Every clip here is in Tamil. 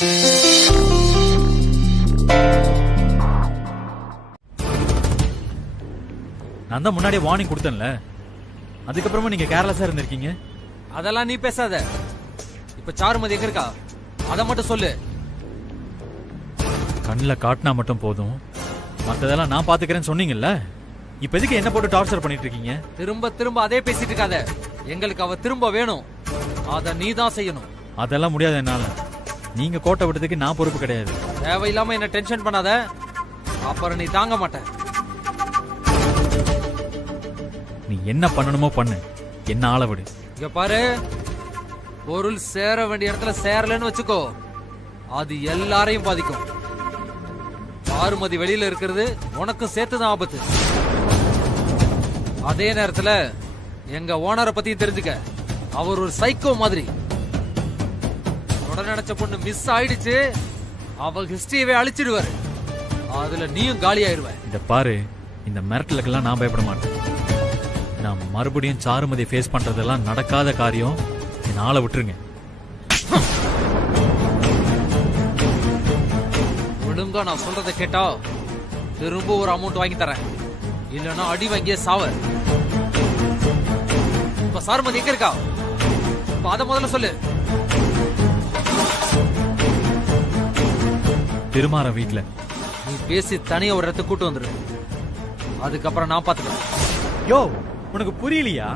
நான் தான் முன்னாடியே வார்னிங் கொடுத்தேன்ல, அதுக்கப்புறமா நீங்க கேர்லெஸ்ஸா இருந்திருக்கீங்க. அதெல்லாம் நீ பேசாத. இப்ப சாருமதி எங்க இருக்கா அத மட்டும் சொல்லு. கண்ணில் காட்டினா மட்டும் போதும், மற்றதெல்லாம் நான் பாத்துக்கிறேன்னு சொன்னீங்கல்ல. இப்ப எதுக்கு என்ன போட்டு டார்ச்சர் பண்ணிட்டு இருக்கீங்க? திரும்ப திரும்ப அதே பேசிட்டு இருக்காத. எங்களுக்கு அவ திரும்ப வேணும், அத நீ தான் செய்யணும். அதெல்லாம் முடியாது என்னால. நீங்க கோட்டை விட்டதுக்கு நான் பொறுப்பு கிடையாது. தேவையில்லாம என்ன டென்ஷன் பண்ணாத, அப்புறம் நீ தாங்க மாட்ட. நீ என்ன பண்ணணுமோ பண்ணு, என்ன ஆள விடு. இங்க பாரு, பொருள் சேர வேண்டிய இடத்துல சேரலன்னு வச்சுக்கோ, அது எல்லாரையும் பாதிக்கும். சாருமதி வெளியில இருக்கிறது உனக்கும் சேர்த்துதான் ஆபத்து. அதே நேரத்துல எங்க ஓனரை பத்தியும் தெரிஞ்சுக்க. அவர் ஒரு சைக்கோ மாதிரி. நினைச்ச பொண்ணு மிஸ் ஆயிடுச்சு, அவ ஹிஸ்டரியவே அழிச்சிடுவாரு. அதுல நீயும் காலி ஆயிடுவ. இத பாரு, இந்த மிரட்டலுக்கெல்லாம் நான் பயப்பட மாட்டேன். நான் மறுபடியும் சாருமதி ஃபேஸ் பண்றதெல்லாம் நடக்காத காரியம். என்ன ஆள விட்டுருங்க. ஒழுங்கா நான் சொல்றதை கேட்டா திரும்ப ஒரு அமௌண்ட் வாங்கி தரேன், இல்லன்னா அடி வாங்கிய சாவ. இப்ப சாருமதி எங்க இருக்கா? இப்ப அத முதல்ல சொல்லு. திருமாற வீட்டுல. நீ பேசி தனியா ஒரு இடத்துக்கு கூட்டு வந்துரு, அதுக்கப்புறம் நான் பாத்துக்கிறேன். யோ, உனக்கு புரியலையா?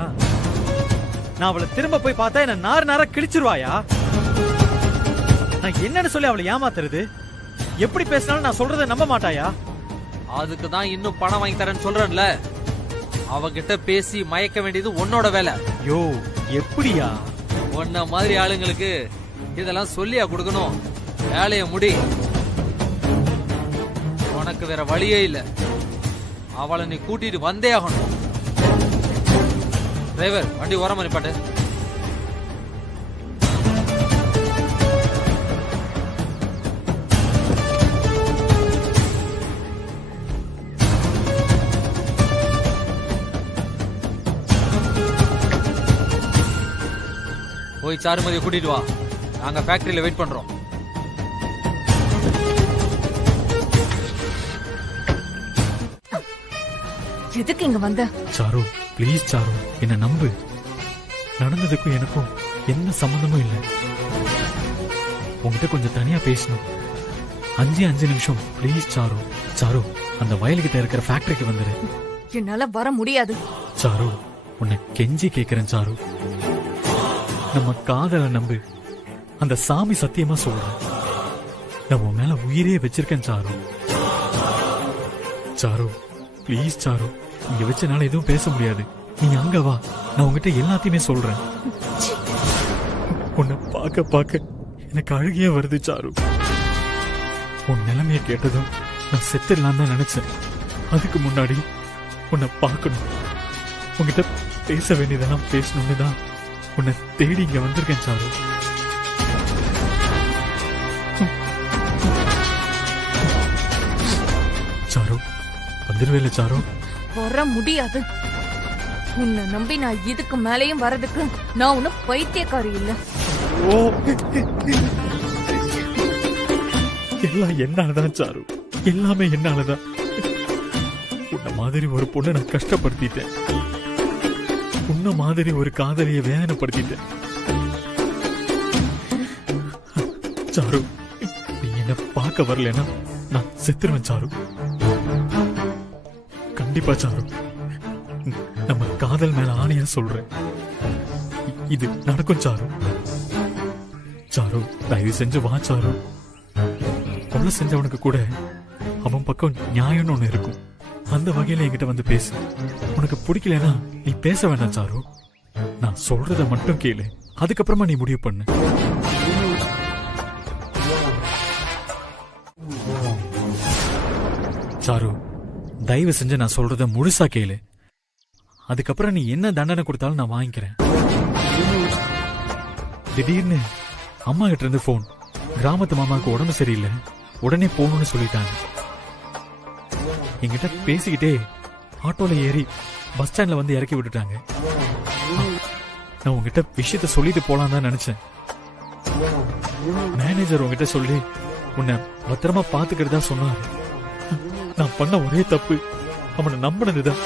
நான் அவளை திரும்ப போய் பார்த்தா என்ன நார் நாரா கிழிச்சிருவாயா? நான் என்னன்னு சொல்லி அவளை ஏமாத்துறது? எப்படி பேசினாலும் நான் சொல்றதை நம்ப மாட்டாயா? அதுக்கு தான் இன்னும் பணம் வாங்கி தரேன்னு சொல்றேன்ல. அவகிட்ட பேசி மயக்க வேண்டியது உன்னோட வேலை. யோ, எப்படியா? உன்ன மாதிரி ஆளுங்களுக்கு இதெல்லாம் சொல்லியா கொடுக்கணும்? வேலைய முடி. உனக்கு வேற வழியே இல்ல, அவளை நீ கூட்டிட்டு வந்தே ஆகணும். டிரைவர், வண்டி ஓரமா நிப்பாட்டு. போய் சாருமதியை கூட்டிட்டு வா, நாங்க ஃபேக்டரியில வெயிட் பண்றோம். எதுக்கு இங்க வந்த? சாரு, ப்ளீஸ் சாரு, என்ன நம்பு. நடந்ததுக்கும் எனக்கும் என்ன சம்பந்தமும் இல்லை. உங்ககிட்ட கொஞ்சம் தனியா பேசணும். 5 நிமிஷம் ப்ளீஸ் சாரு. சாரு, அந்த வயலுக்கிட்ட இருக்கிற ஃபேக்டரிக்கு வந்துரு. என்னால வர முடியாது. சாரு, உன்னை கெஞ்சி கேக்குறேன் சாரு. நம்ம காதலை நம்பு. அந்த சாமி சத்தியமா சொல்றேன், நான் உன் மேல உயிரே வச்சிருக்கேன் சாரு. சாரு, ப்ளீஸ் சாரு, இங்க வச்சனால எதுவும் பேச முடியாது. நீ அங்க வா, நான் உங்ககிட்ட எல்லாத்தையுமே சொல்றேன். உன்னை பார்க்க பார்க்க எனக்கு அழுகியே வருது சாரு. உன் நிலைமைய கேட்டதும் நான் செத்துடலாம் தான் நினைச்சேன். அதுக்கு முன்னாடி உன்னை பார்க்கணும், உங்ககிட்ட பேச வேண்டியதெல்லாம் பேசணும்னு தான் உன்னை தேடி இங்க வந்திருக்கேன் சாரு. Sir, வந்துருவேல sir? வர முடியாது. உன்னை நம்பி நான் இதுக்கு மேலேயும் வரதுக்கு நான் ஒன்னும் பைத்தியக்காரி இல்ல. எல்லாம் என்னாலதான் சாரு, எல்லாமே என்னாலதான். உன்ன மாதிரி ஒரு பொண்ணை நான் கஷ்டப்படுத்திட்டேன். உன்ன மாதிரி ஒரு காதலியை வேதனைப்படுத்திட்டேன். சாரு, நீ என்ன பார்க்க வரலன்னா நான் செத்துருவேன் சாரு. கண்டிப்பா சாரு, நம்ம காதல் மேல ஆணையா சொல்றேன், இது நடக்கும் சாரு. சாரு, தயவு செஞ்சு வா சாரு. கொலை செஞ்சவனுக்கு கூட அவன் பக்கம் நியாயம்னு ஒண்ணு இருக்கும். அந்த வகையில என்கிட்ட வந்து பேசு. உனக்கு பிடிக்கலனா நீ பேச வேண்டாம் சாரு. நான் சொல்றத மட்டும் கேளு, அதுக்கப்புறமா நீ முடிவு பண்ணு. சாரு, தயவு செஞ்சு நான் சொல்றத முழுசா கேளு. அதுக்கப்புறம் நீ என்ன தண்டனை கொடுத்தாலும் நான் வாங்கிக்கிறேன். திடீர்னு அம்மா கிட்ட இருந்து போன், கிராமத்து மாமாவுக்கு உடம்பு சரியில்லை, உடனே போகணும்னு சொல்லிட்டாங்க. என்கிட்ட பேசிக்கிட்டே ஆட்டோல ஏறி பஸ் ஸ்டாண்ட்ல வந்து இறக்கி விட்டுட்டாங்க. நான் உங்ககிட்ட விஷயத்த சொல்லிட்டு போலாம் தான் நினைச்சேன். மேனேஜர் உங்ககிட்ட சொல்லி உன்னை பத்திரமா பாத்துக்கிறதா சொன்னாரு. நான் பண்ண ஒரே தப்பு அவனை நம்பினதுதான்.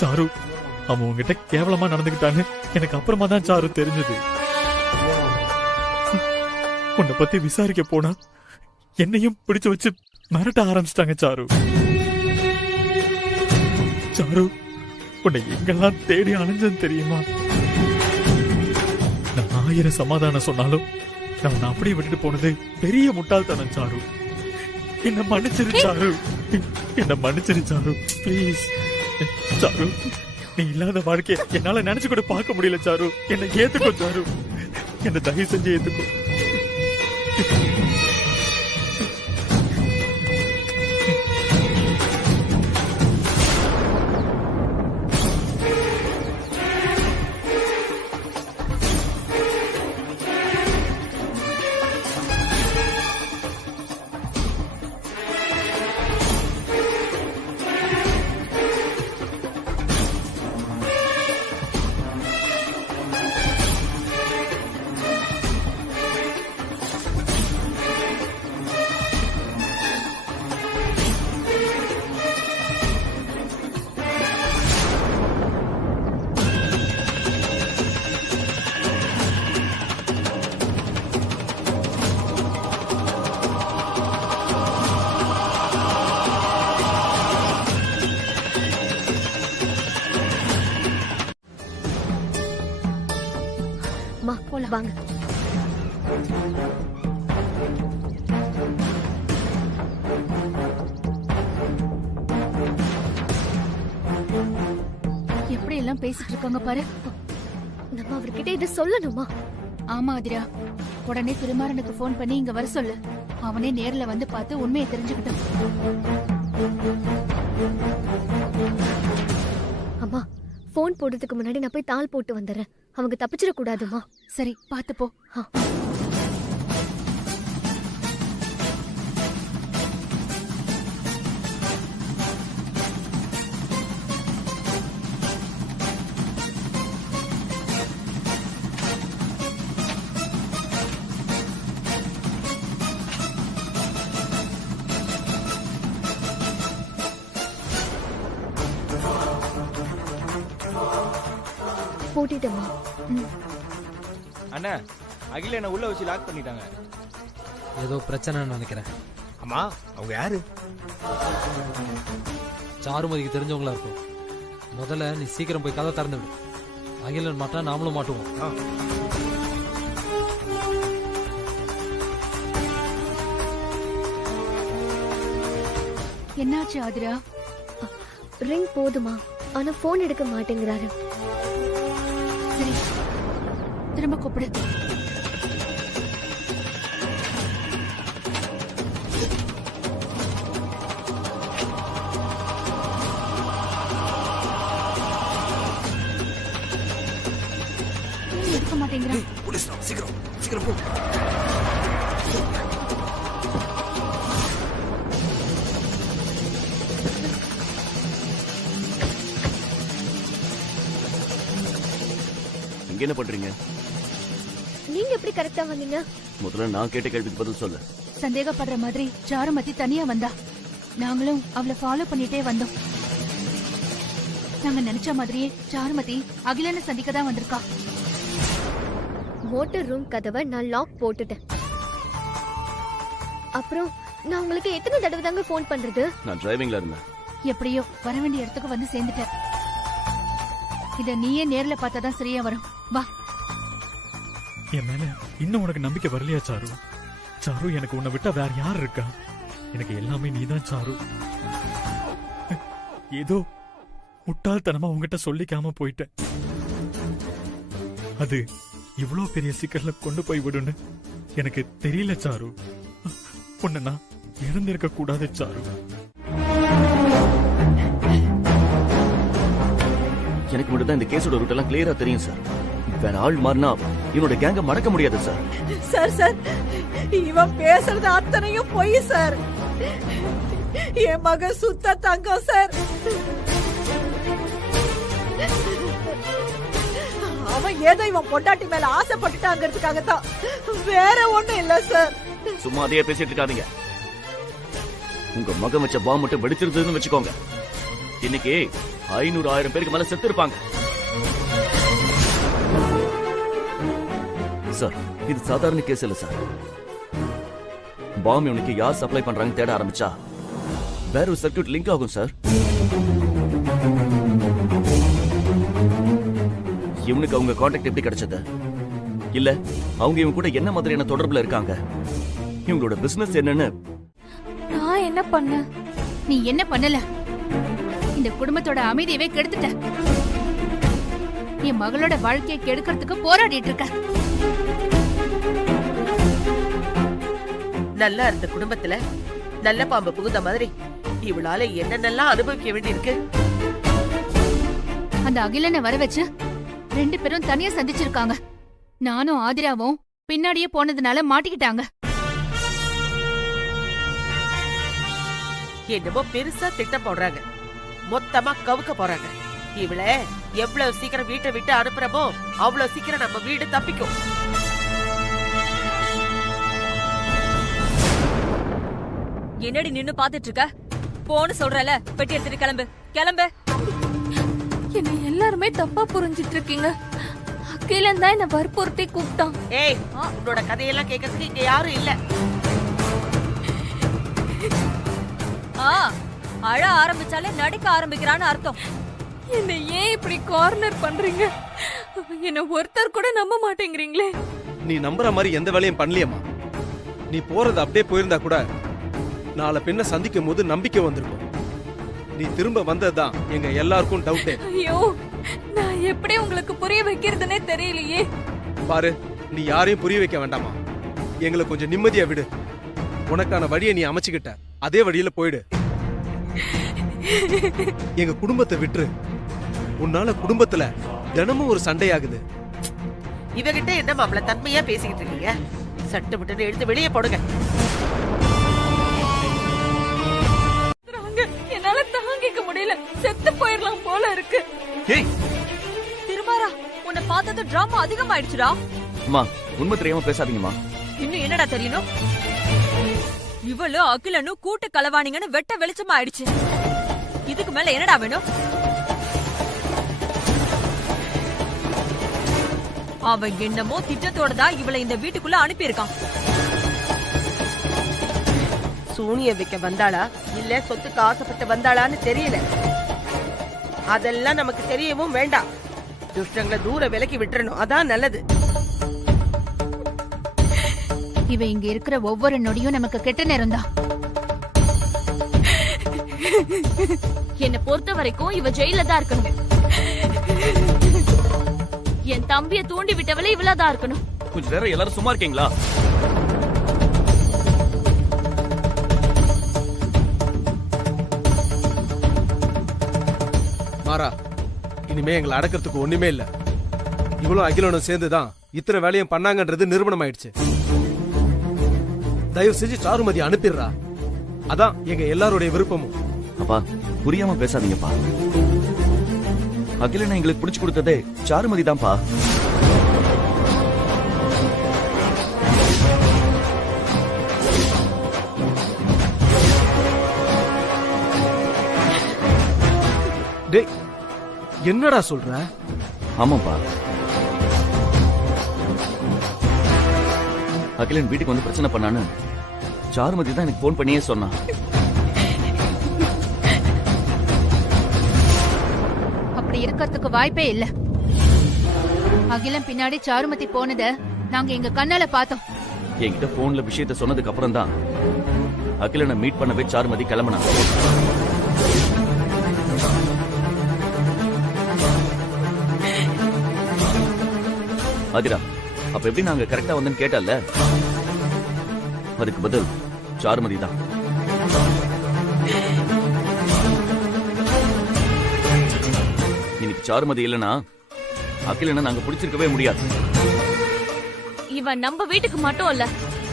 சாரு, அவன் உங்ககிட்ட கேவலமா நடந்துகிட்டான்னு எனக்கு அப்புறமா தான் சாரு தெரிஞ்சது. உன்னை பத்தி விசாரிக்க போனா என்னையும் பிடிச்சு வச்சு மிரட்ட ஆரம்பிச்சிட்டாங்க சாரு. சாரு, உன்னை எங்கெல்லாம் தேடி அலைஞ்சேன்னு தெரியுமா? நான் 1000 சமாதானம் சொன்னாலும் நான் உன்னை அப்படியே விட்டுட்டு போனது பெரிய முட்டாள்தனம் சாரு. என்ன மன்னிச்சிரு சாரு, என்ன மன்னிச்சிரு சாரு, ப்ளீஸ். சாரு, நீ இல்லாத வாழ்க்கைய என்னால நினைச்சு கூட பார்க்க முடியல சாரு. என்னை ஏத்துக்கோ சாரு, என்ன தயவு செஞ்சு ஏத்துக்கோ. வாங்க. எப்படி எல்லாம் பேசிட்டு இருக்காங்க பாரு. நம்ம அவர்கிட்ட இதை சொல்லணுமா? ஆமா அதிரா, உடனே திருமாறனுக்கு போன் பண்ணி இங்க வர சொல்லு. அவனே நேர்ல வந்து பார்த்து உண்மையை தெரிஞ்சுக்கிட்டான். அம்மா, போன் போடுறதுக்கு முன்னாடி நான் போய் தாள் போட்டு வந்துடுறேன். அவங்க தப்பிச்சிட கூடாதுமா. சரி, பாத்து போ. போட்டிட்டம்மா. அண்ணா, அகில என்ன உள்ள வச்சு லாக் பண்ணிட்டாங்க. ஏதோ பிரச்சனைன்னு நினைக்கிறேன். அம்மா, அவங்க யாரு? சாருமதிக்கு தெரிஞ்சவங்களா இருக்கும். முதல்ல நீ சீக்கிரம் போய் கதை திறந்து விடு. அகிலன் மாட்டா நாமளும் மாட்டுவோம். என்னாச்சு ஆதிரா? ரிங் போதுமா, ஆனா போன் எடுக்க மாட்டேங்கிறாரு. சரி, திரும்ப கூப்பிடு. எடுக்க மாட்டேங்கிறான். சீக்கிரம் சீக்கிரம் போ. என்ன பண்றீங்க? நீங்க எப்படி கரெக்டா வந்தீங்க? முதல்ல நான் கேட்ட கேள்விக்கு பதில் சொல்லு. சந்தேகப்படுற மாதிரி சாருமதி தனியா வந்தா. நாங்களும் அவளை ஃபாலோ பண்ணிட்டே வந்தோம். நாங்க நினைச்ச மாதிரியே சாருமதி அகிலனை சந்திக்க தான் வந்திருக்கா. மோட்டர் ரூம் கதவை நான் லாக் போட்டுட்டேன். அப்புறம் நான் உங்களுக்கு எத்தனை தடவை தாங்க போன் பண்றது? நான் டிரைவிங்ல இருந்தேன். எப்படியோ வர வேண்டிய இடத்துக்கு வந்து சேர்ந்துட்டேன். இத நீயே நேர்ல பார்த்தாதான் சரியா வரும். வா. என் மேல இன்னும் உனக்கு நம்பிக்கை வரலையா சாரு? சாரு, எனக்கு உன்னை விட்டா வேற யார் இருக்கா? எனக்கு எல்லாமே நீதான் சாரு. ஏதோ முட்டாள்தனமா உங்ககிட்ட சொல்லிக்காம போயிட்டேன். அது இவ்வளவு பெரிய சிக்கல்ல கொண்டு போய் விடுன்னு எனக்கு தெரியல சாரு. உன்னை நான் இழந்திருக்க கூடாது சாரு. எனக்கு மட்டும் தான் இந்த கேஸோட ரூட் எல்லாம் கிளியரா தெரியும் சார். வேற ஆள் மாறினா இவனோட கேங்க மடக்க முடியாது சார். சார் சார், இவன் பேசுறது அத்தனையும் பொய் சார். என் மகன் சுத்த தங்கம் சார். அவன் ஏதோ இவன் பொண்டாட்டி மேல ஆசைப்பட்டுட்டாங்கிறதுக்காகத்தான், வேற ஒண்ணும் இல்ல சார். சும்மா அதையே பேசிட்டு இருக்காதீங்க. உங்க மகன் வச்ச பாம்பு மட்டும் வெடிச்சிருந்ததுன்னு வச்சுக்கோங்க, இன்னைக்கு 500,000 பேருக்கு மேல செத்து இருப்பாங்க. சார், இது சாதாரண கேஸ் இல்ல சார். பாம்பு இவனுக்கு யார் சப்ளை பண்றாங்க தேட ஆரம்பிச்சா வேற ஒரு சர்க்யூட் லிங்க் ஆகும் சார். இவனுக்கு அவங்க கான்டாக்ட் எப்படி கிடைச்சது? இல்ல அவங்க இவங்க கூட என்ன மாதிரியான தொடர்புல இருக்காங்க? இவங்களோட பிசினஸ் என்னன்னு நான் என்ன பண்ண? நீ என்ன பண்ணல? இந்த குடும்பத்தோட அமைதியவே கெடுத்துட்ட. என் மகளோட வாழ்க்கையை கெடுக்கிறதுக்கு போராடிட்டு இருக்க. நல்லா இருந்த குடும்பத்துல நல்ல பாம்பு புகுந்த மாதிரி இவளால என்னென்னலாம் அனுபவிக்க வேண்டியிருக்கு. அந்த அகிலனை வர வச்சு 2 பேரும் தனியா சந்திச்சிருக்காங்க. நானும் ஆதிராவும் பின்னாடியே போனதுனால மாட்டிக்கிட்டாங்க. என்னமோ பெருசா திட்டம் போடுறாங்க, மொத்தமா கவுக்க போறாங்க. இவள எவ்வளவு சீக்கிரம் வீட்டை விட்டு அனுப்புறமோ அவ்வளவு சீக்கிரம் நம்ம வீடு தப்பிக்கும். என்னடி நின்னு பாத்துட்டு இருக்க? போன்னு சொல்றல, பெட்டி எடுத்துட்டு கிளம்பு கிளம்பு. என்ன எல்லாருமே தப்பா புரிஞ்சிட்டு இருக்கீங்க. அகிலன் தான் என்ன வற்புறுத்தி கூப்பிட்டான். ஏய், உன்னோட கதையெல்லாம் கேட்கறதுக்கு இங்க யாரும் இல்ல. அழ ஆரம்பிச்சாலே நடிக்க ஆரம்பிக்கிறான்னு அர்த்தம். என்ன ஏன் இப்படி கார்னர் பண்றீங்க? என்ன ஒருத்தர் கூட நம்ப மாட்டேங்கிறீங்களே. நீ நம்புற மாதிரி எந்த வேலையும் பண்ணலையம்மா. நீ போறது அப்படியே போயிருந்தா கூட நாளை பின்ன சந்திக்கும் போது நம்பிக்கை வந்திருக்கும். நீ திரும்ப வந்ததுதான் எங்க எல்லாருக்கும் டவுட்டே. ஐயோ, நான் எப்படி உங்களுக்கு புரிய வைக்கிறதுனே தெரியலையே. பாரு, நீ யாரையும் புரிய வைக்க வேண்டாமா. எங்களை கொஞ்சம் நிம்மதியா விடு. உனக்கான வழியை நீ அமைச்சுக்கிட்ட, அதே வழியில போயிடு. எங்க குடும்பத்தை விட்டுரு. உன்னால குடும்பத்துல தினமும் ஒரு சண்டையாகுது. இவகிட்ட என்ன மாப்பிள்ள தன்மையா பேசிக்கிட்டு இருக்கீங்க? சட்டு விட்டு எடுத்து வெளியே போடுங்க. என்னால தாங்கிக்க முடியல, செத்து போயிடலாம் போல இருக்கு. திருமாரா, உன்னை பார்த்தது டிராமா அதிகமாயிடுச்சுடா. அம்மா, உண்மை தெரியாம பேசாதீங்கம்மா. இன்னும் என்னடா தெரியணும்? இவளு அகிலனும் கூட்டு களவாணிங்கன்னு வெட்ட வெளிச்சமா ஆயிடுச்சு. இதுக்கு மேல என்னடா வேணும்? அவன் என்னமோ திட்டத்தோட தான் இவளை இந்த வீட்டுக்குள்ள அனுப்பியிருக்கான். சூனிய வைக்க வந்தாளா இல்ல சொத்துக்கு ஆசைப்பட்டு வந்தாளான்னு தெரியல. அதெல்லாம் நமக்கு தெரியவும் வேண்டாம். துஷ்டங்களை தூர விலக்கி விட்டுறணும், அதான் நல்லது. இவ இங்க இருக்கிற ஒவ்வொரு நொடியும் நமக்கு கெட்ட நேரம் தான். என்ன பொறுத்த வரைக்கும் இவ ஜெயில தான் இருக்கணும். என் தம்பியை தூண்டி விட்டவளை இவளதான் இருக்கணும். கொஞ்ச நேரம் எல்லாரும் சும்மா இருக்கீங்களா? மாறா, இனிமே எங்களை அடக்கிறதுக்கு ஒண்ணுமே இல்ல. இவ்வளவு அகிலனும் சேர்ந்துதான் இத்தனை வேலையும் பண்ணாங்கன்றது நிரூபணம் ஆயிடுச்சு. தயவு செஞ்சு சாருமதி அனுப்பிடுறா. அதான் எங்க எல்லாருடைய விருப்பமும். அப்பா, புரியாம பேசாதீங்கப்பா. அகிலனை எங்களுக்கு பிடிச்சு கொடுத்ததே சாருமதி தான்ப்பா. டேய், என்னடா சொல்ற? ஆமாப்பா, அகிலன் வீட்டுக்கு வந்து பிரச்சனை பண்ணான்னு சாருமதி தான் எனக்கு போன் பண்ணியே சொன்னான். அப்படி இருக்கிறதுக்கு வாய்ப்பே இல்ல. அகிலன் பின்னாடி சாருமதி போனத நாங்க எங்க கண்ணால பார்த்தோம். என்கிட்ட போன்ல விஷயத்த சொன்னதுக்கு அப்புறம் தான் அகிலனை மீட் பண்ணவே சாருமதி கிளம்பினா. அதிரா, அப்ப எப்படி நாங்க கரெக்டா வந்து கேட்டல? அதுக்கு பதில் சாருமதி தான். இன்னைக்கு சாருமதி இல்லனா அகிலனை நாங்க பிடிச்சிருக்கவே முடியாது. இவன் நம்ம வீட்டுக்கு மட்டும் இல்ல,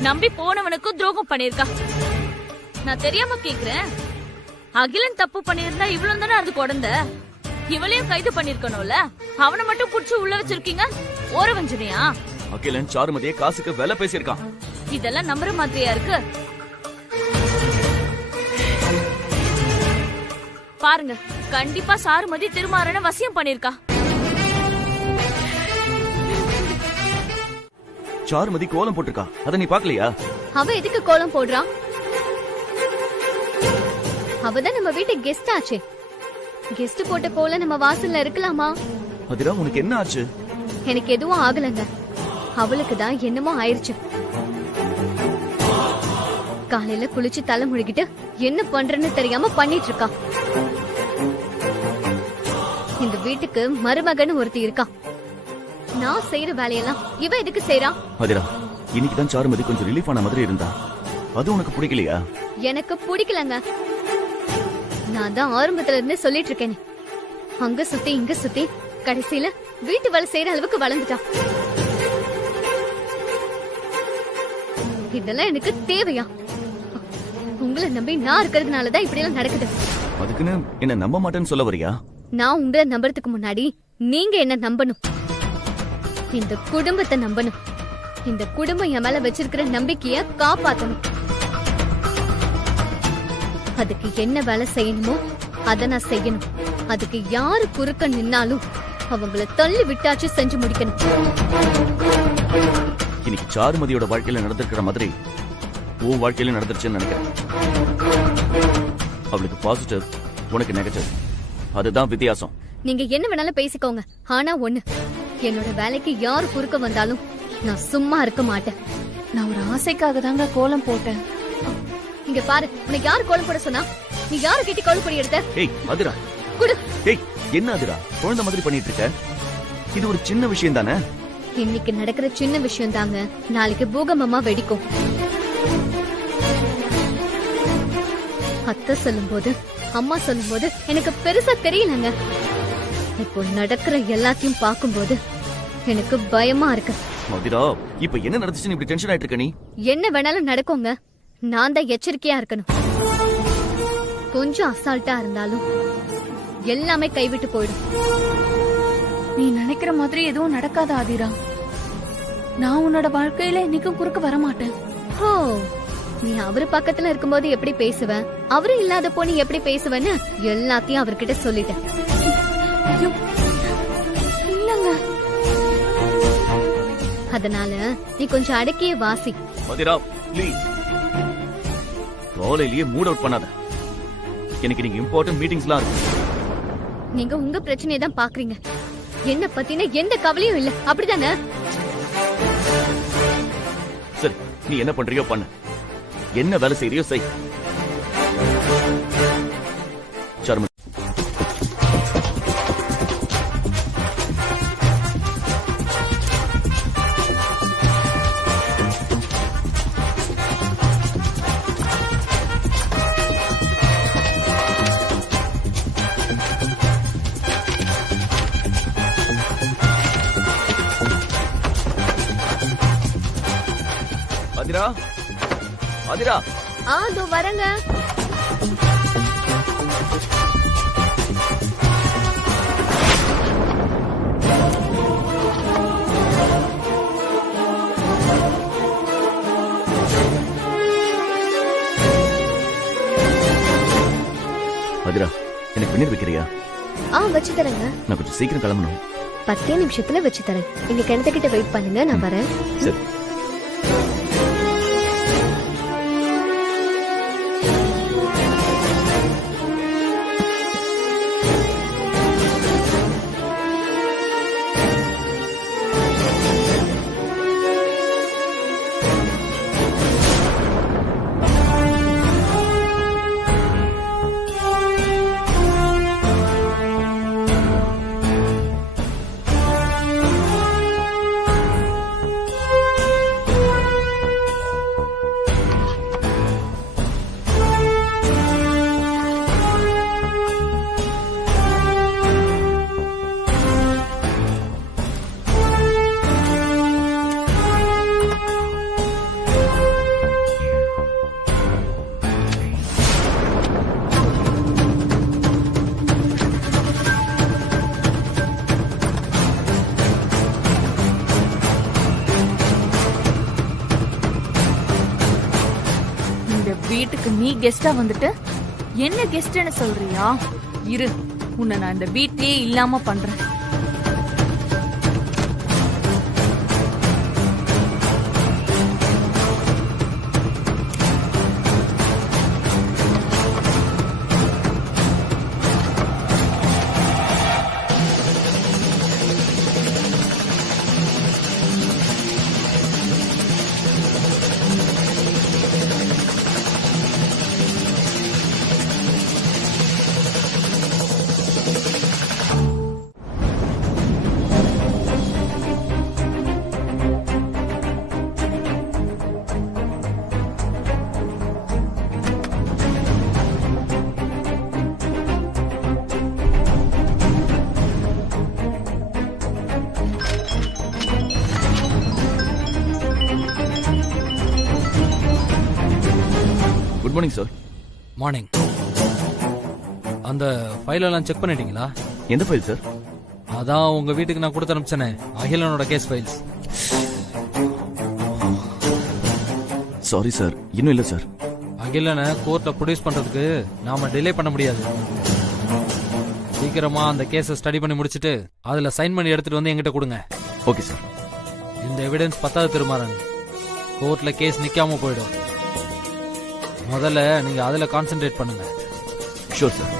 நம்பி போனவனுக்கும் துரோகம் பண்ணிருக்கா. நான் தெரியாம கேக்குறேன், அகிலன் தப்பு பண்ணிருந்தா இவ்வளவு தானே அது குழந்த. இவளையும் கைது பண்ணிருக்கணும்ல, அவனை மட்டும் புடிச்சு உள்ள வச்சிருக்கீங்க. ஓர வஞ்சனையா? அகிலன் சாருமதியை காசுக்கு விலை பேசியிருக்கான். இதெல்லாம் நம்புற மாதிரியா இருக்கு? பாருங்க, கண்டிப்பா சாருமதி திருமாறன வசியம் பண்ணிருக்கா. சாருமதி கோலம் போட்டிருக்கா, அத நீ பாக்கலையா? அவ எதுக்கு கோலம் போடுறான்? அவதான் நம்ம வீட்டு கெஸ்ட் ஆச்சே. கெஸ்ட் போட்ட கோலம் நம்ம வாசல்ல இருக்கலாமா? அதிரா, உனக்கு என்ன ஆச்சு? எனக்கு எதுவும் ஆகலங்க. அவளுக்கு தான் என்னமோ ஆயிருச்சு. காலையில குளிச்சு தலை முழுகிட்டு என்ன பண்றேன்னு தெரியாம பண்ணிட்டு இருக்கா. இந்த வீட்டுக்கு மருமகன் ஒருத்தி இருக்கா. நான் செய்யற வேலையெல்லாம் இவ எதுக்கு செய்யறா? அதிரா, இன்னைக்குதான் சாருமதி கொஞ்சம் ரிலீஃப் ஆன மாதிரி இருந்தா. அது உனக்கு பிடிக்கலையா? எனக்கு பிடிக்கலங்க. நான் தான் ஆரம்பத்துல இருந்தே சொல்லிட்டு இருக்கேன். அங்க சுத்தி இங்க சுத்தி கடைசியில வீட்டு வேலை செய்யற அளவுக்கு வளர்ந்துட்டா. இதெல்லாம் எனக்கு தேவையா? உங்களை நம்பி நான் இருக்கிறதுனாலதான் இப்படி எல்லாம் நடக்குது. அதுக்குன்னு என்ன நம்ப மாட்டேன்னு சொல்ல வரியா? நான் உங்களை நம்புறதுக்கு முன்னாடி நீங்க என்ன நம்பணும். இந்த குடும்பத்தை நம்பணும். இந்த குடும்பம் என் மேல வச்சிருக்கிற நம்பிக்கைய காப்பாத்தணும். அதுக்கு என்ன வேலை செய்யணுமோ அத நான் செய்யணும். அதுக்கு யாரு குறுக்க நின்னாலும் அவங்கள தள்ளி விட்டாச்சு செஞ்சு முடிக்கணும். இன்னைக்கு சாருமதியோட வாழ்க்கையில நடந்திருக்கிற மாதிரி உன் வாழ்க்கையில நடந்துருச்சுன்னு நினைக்கிறேன். அவளுக்கு பாசிட்டிவ், உனக்கு நெகட்டிவ். அதுதான் வித்தியாசம். நீங்க என்ன வேணாலும் பேசிக்கோங்க. ஆனா ஒண்ணு, என்னோட வேலைக்கு யாரு குறுக்க வந்தாலும் நான் சும்மா இருக்க மாட்டேன். நான் ஒரு ஆசைக்காக தாங்க கோலம் போட்டேன். இங்க பாரு, உனக்கு யாரு கோலம் போட சொன்னா? நீ யாரு கிட்ட கோலம் பொடி எடுத்த? ஏய் அதிரா, குடு. ஏய், என்ன அதிரா குழந்தை மாதிரி பண்ணிட்டு இருக்க? இது ஒரு சின்ன விஷயம் தானே. இன்னைக்கு நடக்கிற சின்ன விஷயம் தாங்க நாளைக்கு பூகம்பமா வெடிக்கும். அத்தை சொல்லும் போது, அம்மா சொல்லும் போது எனக்கு பெருசா தெரியலங்க. இப்போ நடக்கிற எல்லாத்தையும் பார்க்கும்போது எனக்கு பயமா இருக்கு. மதிரா, இப்ப என்ன நடந்துச்சுன்னு இப்படி டென்ஷன் ஆயிட்டு இருக்க நீ? என்ன வேணாலும் நடக்குங்க. நான் தான் எச்சரிக்கையா இருக்கணும். கொஞ்சம் அசால்ட்டா இருந்தாலும் எல்லாமே கைவிட்டு போயிடும். நீ நினைக்கிற மாதிரி எதுவும் நடக்காத ஆதிரா. நான் உன்னோட வாழ்க்கையில இன்னைக்கும் குறுக்க வர மாட்டேன். ஓ, நீ அவரு பக்கத்துல இருக்கும்போது எப்படி பேசுவ, அவரு இல்லாத போனி எப்படி பேசுவேன்னு எல்லாத்தையும் அவர்கிட்ட சொல்லிட்டேன். இல்லங்க, அதனால நீ கொஞ்சம் அடக்கிய வாசி. மதிரா, ப்ளீஸ் காலையிலேயே மூட் அவுட் பண்ணாத. எனக்கு நீங்க இம்பார்ட்டன்ட் மீட்டிங்ஸ்லாம் இருக்கு. நீங்க உங்க பிரச்சனையை தான் பாக்குறீங்க. என்ன பத்தின எந்த கவலையும் இல்ல, அப்படிதானே? சரி, நீ என்ன பண்றியோ பண்ணு. என்ன வேலை செய்யறியோ செய். சாருமதி, அதிரா, அதிரா. அதோ வரங்க. அதிரா, எனக்கு வெந்நீர் வைக்கிறியா? வச்சு தரேங்க. நான் கொஞ்சம் சீக்கிரம் கிளம்பணும். 10 நிமிஷத்துல வச்சு தரேன். நீங்க கிணத்துக்கிட்ட வெயிட் பண்ணுங்க, நான் வரேன். சரி. வீட்டுக்கு நீ கெஸ்டா வந்துட்டு என்ன கெஸ்ட்னு சொல்றியா? இரு, உன்னை நான் இந்த வீட்லயே இல்லாம பண்றேன். Good morning sir. மார்னிங். அந்த ஃபைல் எல்லாம் செக் பண்ணிட்டீங்களா? எந்த ஃபைல் சார்? அதான் உங்க வீட்டுக்கு நான் கொடுத்து அனுப்பிச்சேனே, அகிலனோட கேஸ் ஃபைல்ஸ். சாரி சார், இன்னும் இல்ல சார். அகிலனை கோர்ட்ல ப்ரொடியூஸ் பண்றதுக்கு நாம டிலே பண்ண முடியாது. சீக்கிரமா அந்த கேஸை ஸ்டடி பண்ணி முடிச்சிட்டு அதுல சைன் பண்ணி எடுத்துட்டு வந்து என்கிட்ட கொடுங்க. Okay sir. இந்த எவிடன்ஸ் பத்தாவது திருமாறன், கோர்ட்ல கேஸ் நிக்காம போயிடும். முதல்ல நீங்க அதுல கான்சென்ட்ரேட் பண்ணுங்க. Sure sir.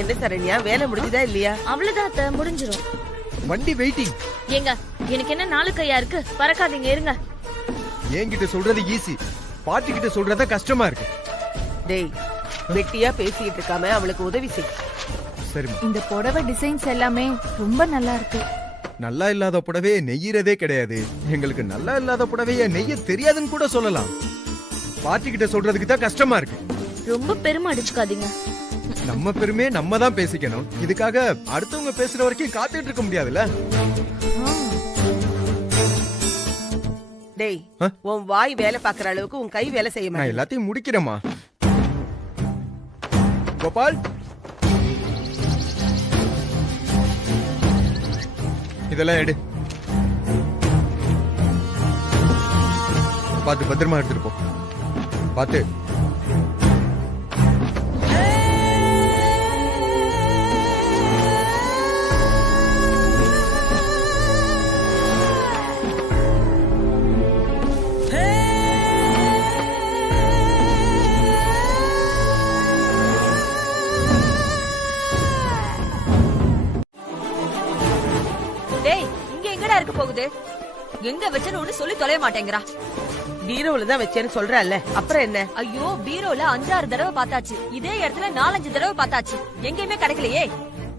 என்ன சரண்யா, வேலை முடிஞ்சுதா இல்லையா? அவ்வளவுதான் முடிஞ்சிரும். வண்டி வெயிட்டிங். ஏங்க, எனக்கு என்ன நாலு கையா இருக்கு? பறக்காதீங்க, இருங்க. என்கிட்ட சொல்றது ஈஸி, பாட்டி கிட்ட சொல்றத கஷ்டமா இருக்கு. டேய், வெட்டியா பேசிட்டு இருக்காம அவளுக்கு உதவி செய். சரிம்மா. இந்த புடவை டிசைன்ஸ் எல்லாமே ரொம்ப நல்லா இருக்கு. நல்லா இல்லாத புடவைய நெய்யறதே கிடையாது. எங்களுக்கு நல்லா இல்லாத புடவைய நெய்ய தெரியாதுன்னு கூட சொல்லலாம். பாட்டி கிட்ட சொல்றதுக்கு தான் கஷ்டமா இருக்கு. ரொம்ப பெருமை அடிச்சுக்காதீங்க. நம்ம பெருமையை நம்ம தான் பேசிக்கணும். இதுக்காக அடுத்தவங்க பேசுற வரைக்கும் காத்துட்டு இருக்க முடியாதுல்ல. டேய், உன் வாய் வேலை பாக்குற அளவுக்கு உன் கை வேலை செய்ய நான் மாட்டேன். எல்லாத்தையும் முடிக்கிறேம்மா. கோபால், இதெல்லாம் எடு. பார்த்து பத்திரமா எடுத்துட்டு போ. பார்த்து. டேய், இங்க எங்கடா இருக்க போகுது? எங்க வச்சேன்னு ஒண்ணு சொல்லி தொலைய மாட்டேங்கிறா. பீரோல தான் வச்சேன்னு சொல்றல்ல, அப்புறம் என்ன? ஐயோ, பீரோல 5-6 தடவை பார்த்தாச்சு. இதே இடத்துல 4-5 தடவை பார்த்தாச்சு. எங்கேயுமே கிடைக்கலையே.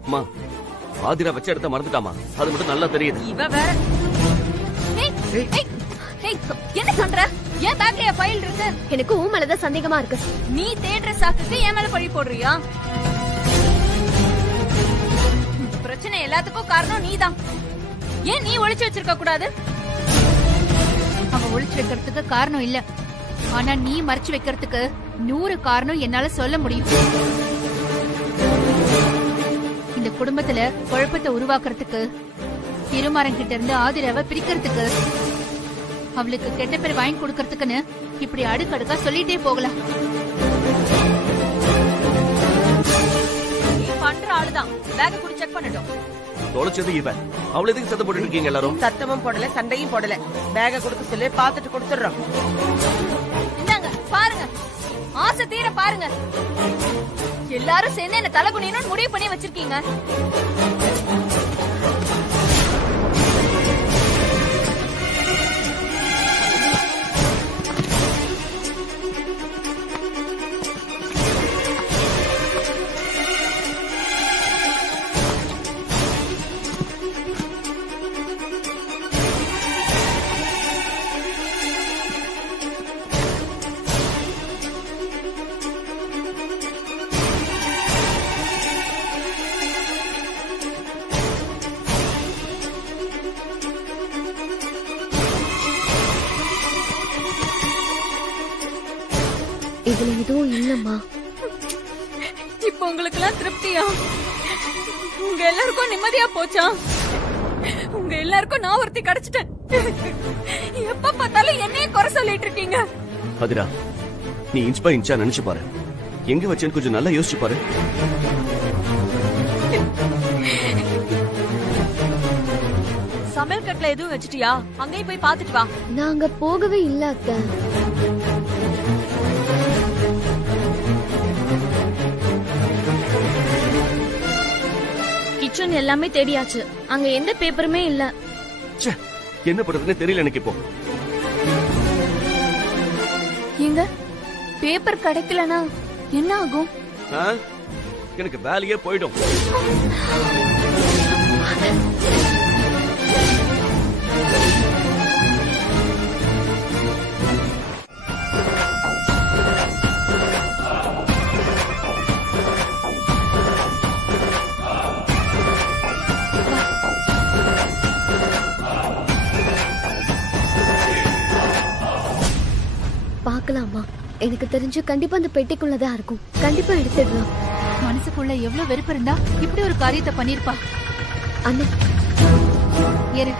அம்மா, ஆதிரா வச்ச இடத்த மறந்துட்டாமா? அது மட்டும் நல்லா தெரியுது. இவ வேற. என்ன பண்ற? ஏன் பேக்ல ஃபைல் இருக்கு? எனக்கு உன் மேலதான் சந்தேகமா இருக்கு. நீ தேடுற சாக்குக்கு என் மேல பழி போடுறியா? பிரச்சனை எல்லாத்துக்கும் காரணம் நீதான். ஏன் நீ ஒளிச்சு வச்சிருக்க கூடாது? அவ ஒளிச்சு வைக்கிறதுக்கு காரணம் இல்ல, ஆனா நீ மறைச்சு வைக்கிறதுக்கு 100 காரணம் என்னால சொல்ல முடியும். இந்த குடும்பத்துல குழப்பத்தை உருவாக்குறதுக்கு, திருமாறன் கிட்ட இருந்து ஆதிராவை பிரிக்கிறதுக்கு, அவளுக்கு கெட்ட பேர் வாங்கி கொடுக்கறதுக்குன்னு இப்படி அடுக்கடுக்கா சொல்லிட்டே போகலாம். நீ பண்ற ஆளுதான். பேக்க கூட செக் பண்ணட்டும். தொலைச்சது இவன். அவள எதுக்கு சத்தம் போட்டுட்டு இருக்கீங்க எல்லாரும்? சத்தமும் போடல, சண்டையும் போடல. பேக கொடுக்க சொல்லி பாத்துட்டு கொடுத்துறோம். இந்தாங்க பாருங்க, ஆசை தீர பாருங்க. எல்லாரும் சேர்ந்து என்ன தலை குனியணும்னு முடிவு பண்ணி வச்சிருக்கீங்க. இதுல எதுவும் இல்லம்மா. இப்போ உங்களுக்கு எல்லாம் திருப்தியா? உங்க எல்லாருக்கும் நிம்மதியா போச்சா? உங்க எல்லாருக்கும் நான் ஒருத்தி கிடைச்சிட்டேன். எப்ப பார்த்தாலும் என்னையே குறை சொல்லிட்டு இருக்கீங்க. அதிரா, நீ இன்ச் பை இன்ச்சா நினைச்சு பாரு. எங்க வச்சேன்னு கொஞ்சம் நல்லா யோசிச்சு பாரு. சமையல் கட்டுல எதுவும் வச்சிட்டியா? அங்கேயும் போய் பாத்துட்டு வா. நான் அங்க போகவே இல்ல அத்தை. கிச்சன் எல்லாமே தேடியாச்சு, அங்க எந்த பேப்பருமே இல்ல. என்ன பண்றதுன்னு தெரியல எனக்கு இப்போ. எங்க பேப்பர் கிடைக்கலனா என்ன ஆகும்? எனக்கு வேலையே போயிடும். பாக்கலாமா? எனக்கு தெரிஞ்சு கண்டிப்பா அந்த பெட்டிக்குள்ளதான் இருக்கும். கண்டிப்பா எடுத்துடலாம். மனசுக்குள்ள எவ்வளவு வெறுப்பு இருந்தா இப்படி ஒரு காரியத்தை பண்ணிருப்பா. அண்ணா ஏறு.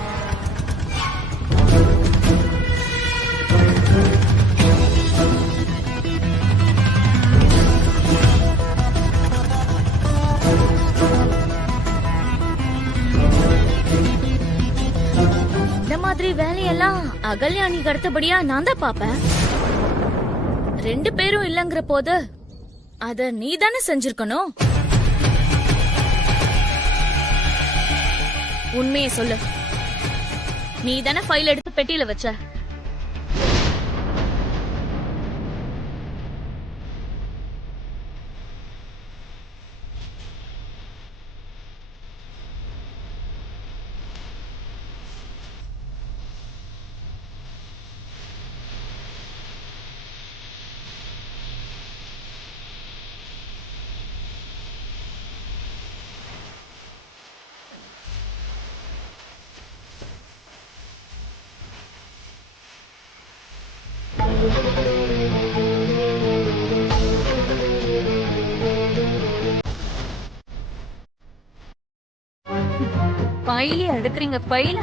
இந்த மாதிரி வேலையெல்லாம் அகல்யாணிக்கு அடுத்தபடியா நான் தான் பாப்பேன். 2 பேரும் இல்லங்கிற போது அத நீ தானே செஞ்சிருக்கணும். உண்மையை சொல்லு. நீ தானே ஃபைல் எடுத்து பெட்டியில வச்ச. ஃபைல எடுக்கிறீங்க ஃபைல.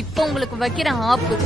இப்ப உங்களுக்கு வைக்கிற ஆப்பு.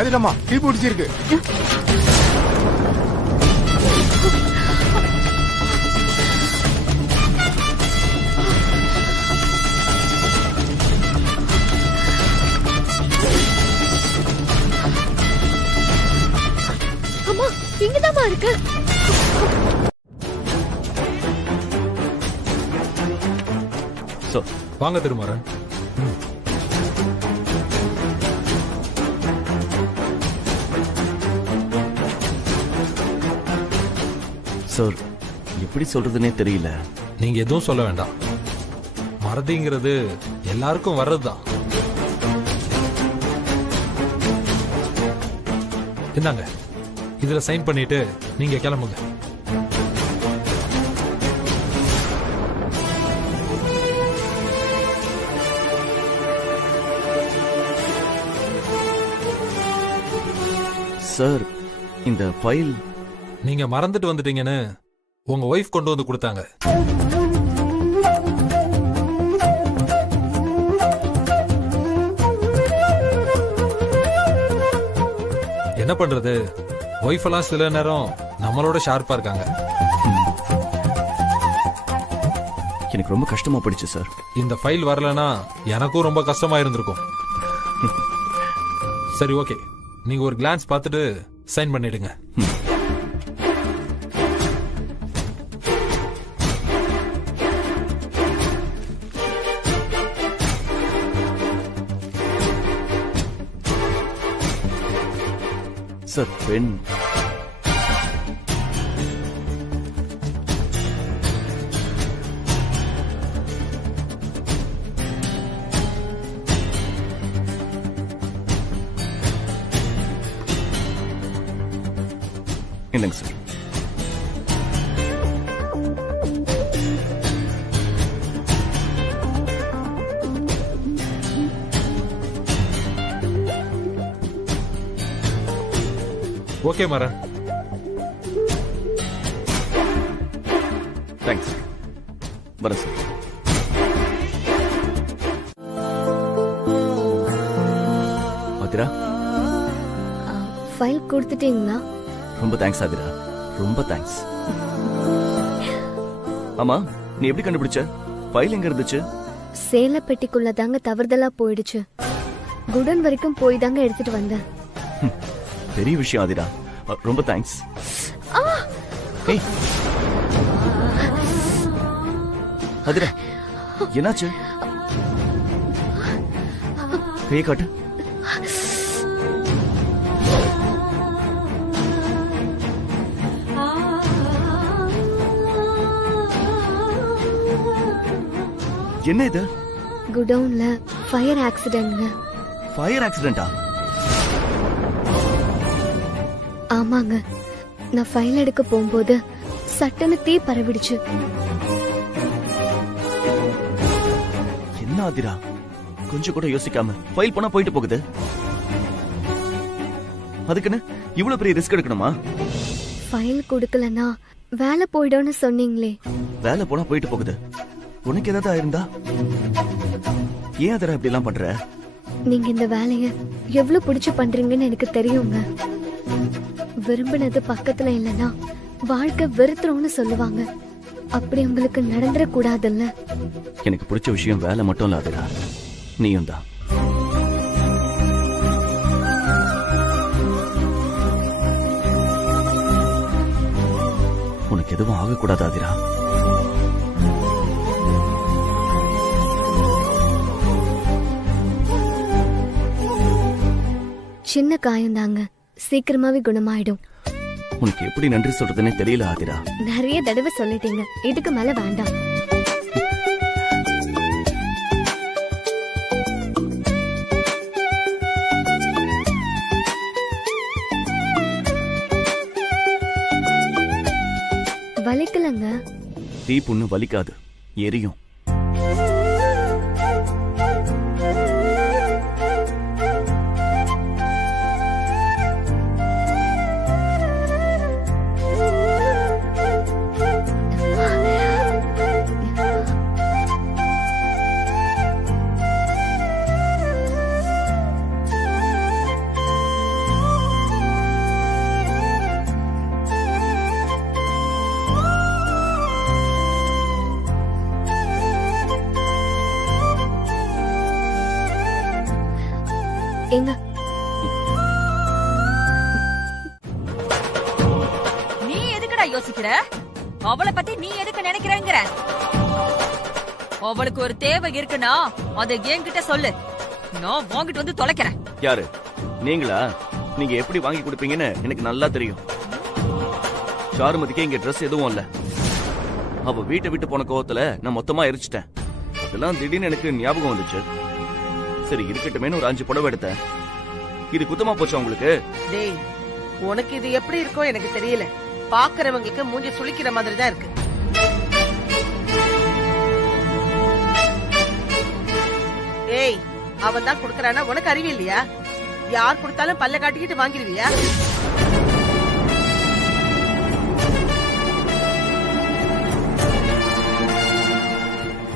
அதுலம்மா தீ பிடிச்சிருக்கு. அம்மா இங்கதாம்மா இருக்கு. வாங்க திருமாறன். சார் எப்படி சொல்றதுன்னே தெரியல. நீங்க எதுவும் சொல்ல வேண்டாம். மறதிங்கிறது எல்லாருக்கும் வர்றதுதான். இந்தாங்க, இதுல சைன் பண்ணிட்டு நீங்க கிளம்புங்க. சார் இந்த ஃபைல் நீங்க மறந்துட்டு வந்துட்டீங்கன்னு உங்க ஒய்ஃப் கொண்டு வந்து கொடுத்தாங்க. என்ன பண்றது, ஒய்ஃப் எல்லாம் சில நேரம் நம்மளோட ஷார்ப்பா இருக்காங்க. எனக்கு ரொம்ப கஷ்டமா போயிடுச்சு சார். இந்த ஃபைல் வரலனா எனக்கும் ரொம்ப கஷ்டமா இருந்திருக்கும். சரி, ஓகே, நீங்க ஒரு கிளான்ஸ் பார்த்துட்டு சைன் பண்ணிடுங்க. Sir pen. என்னங்க சார்? ஓகே மரன். தேங்க்ஸ். வரேன் சார். ஆதிரா, ஃபைல் கொடுத்துட்டீங்களா? ரொம்ப தேங்க்ஸ் ஆதிரா, ரொம்ப தேங்க்ஸ். ஆமா, நீ எப்படி கண்டுபிடிச்ச? ஃபைல் எங்க இருந்துச்சு? சேல பெட்டிக்குள்ள தாங்க தவறுதலா போயிடுச்சு. குடன் வரைக்கும் போய் தாங்க எடுத்துட்டு வந்தேன். பெரிய விஷயம் ஆதிரா, ரொம்ப தேங்க்ஸ். ஆதிரா, என்னாச்சு? கையை காட்டு. என்ன இது? குடவுன்ல ஃபயர் ஆக்சிடென்ட்ங்க. ஃபயர் ஆக்சிடென்ட்டா? ஆமாங்க, நான் ஃபைல் எடுக்க போகும்போது சட்டுன்னு தீ பரவிடுச்சு. என்ன ஆதிரா, கொஞ்சம் கூட யோசிக்காம ஃபைல் போனா போயிட்டு போகுது. அதுக்குன்னு இவ்வளவு பெரிய ரிஸ்க் எடுக்கணுமா? ஃபைல் கொடுக்கலனா வேலை போய்டும்னு சொன்னீங்களே. வேலை போனா போயிட்டு போகுது. உனக்கு ஏதாவது ஆயிருந்தா? ஏன் ஆதிரா இப்படி எல்லாம் பண்ற? நீங்க இந்த வேலைய எவ்வளவு பிடிச்சு பண்றீங்கன்னு எனக்கு தெரியுங்க. விரும்பினது பக்கத்துல இல்லனா வாழ்க்கை வெறுத்துறோம்னு சொல்லுவாங்க. அப்படி உங்களுக்கு நடந்துட கூடாதுல்ல. எனக்கு பிடிச்ச விஷயம் வேலை மட்டும் இல்ல ஆதிரா, நீயும் தான். உனக்கு எதுவும் ஆகக்கூடாது ஆதிரா. சின்ன காயம்தாங்க, சீக்கிரமாவே குணமாயிடும். உனக்கு எப்படி நன்றி சொல்றதுன்னே தெரியல ஆதிரா. நிறைய தடவை சொல்லிட்டீங்க, இதுக்கு மேல வேண்டாம். வலிக்கலங்க. தீ புண்ணு வலிக்காது, எரியும். எங்க நீ எதுக்குடா யோசிக்கிற? அவளை பத்தி நீ எதுக்கு நினைக்கிறேங்கிற? அவளுக்கு ஒரு தேவை இருக்குன்னா அதை என்கிட்ட சொல்லு, நான் வாங்கிட்டு வந்து தொலைக்கிறேன். யாரு? நீங்களா? நீங்க எப்படி வாங்கி கொடுப்பீங்கன்னு எனக்கு நல்லா தெரியும். சாருமதிக்கு இங்க ட்ரெஸ் எதுவும் இல்ல. அவ வீட்டை விட்டு போன கோவத்துல நான் மொத்தமா எரிச்சிட்டேன். இதெல்லாம் திடீர்னு எனக்கு ஞாபகம் வந்துச்சு. சரி இருக்கட்டுமேனு ஒரு 5 புடவை எடுத்தேன். இது குத்தமா போச்சா உங்களுக்கு? டேய், உனக்கு இது எப்படி இருக்கோ எனக்கு தெரியல. பாக்குறவங்களுக்கு மூஞ்சி சுளிக்கிற மாதிரி தான் இருக்கு. ஏய், அவன் தான் குடுக்கறானா உனக்கு அறிவு இல்லையா? யார் கொடுத்தாலும் பல்ல காட்டிக்கிட்டு வாங்கிடுவியா?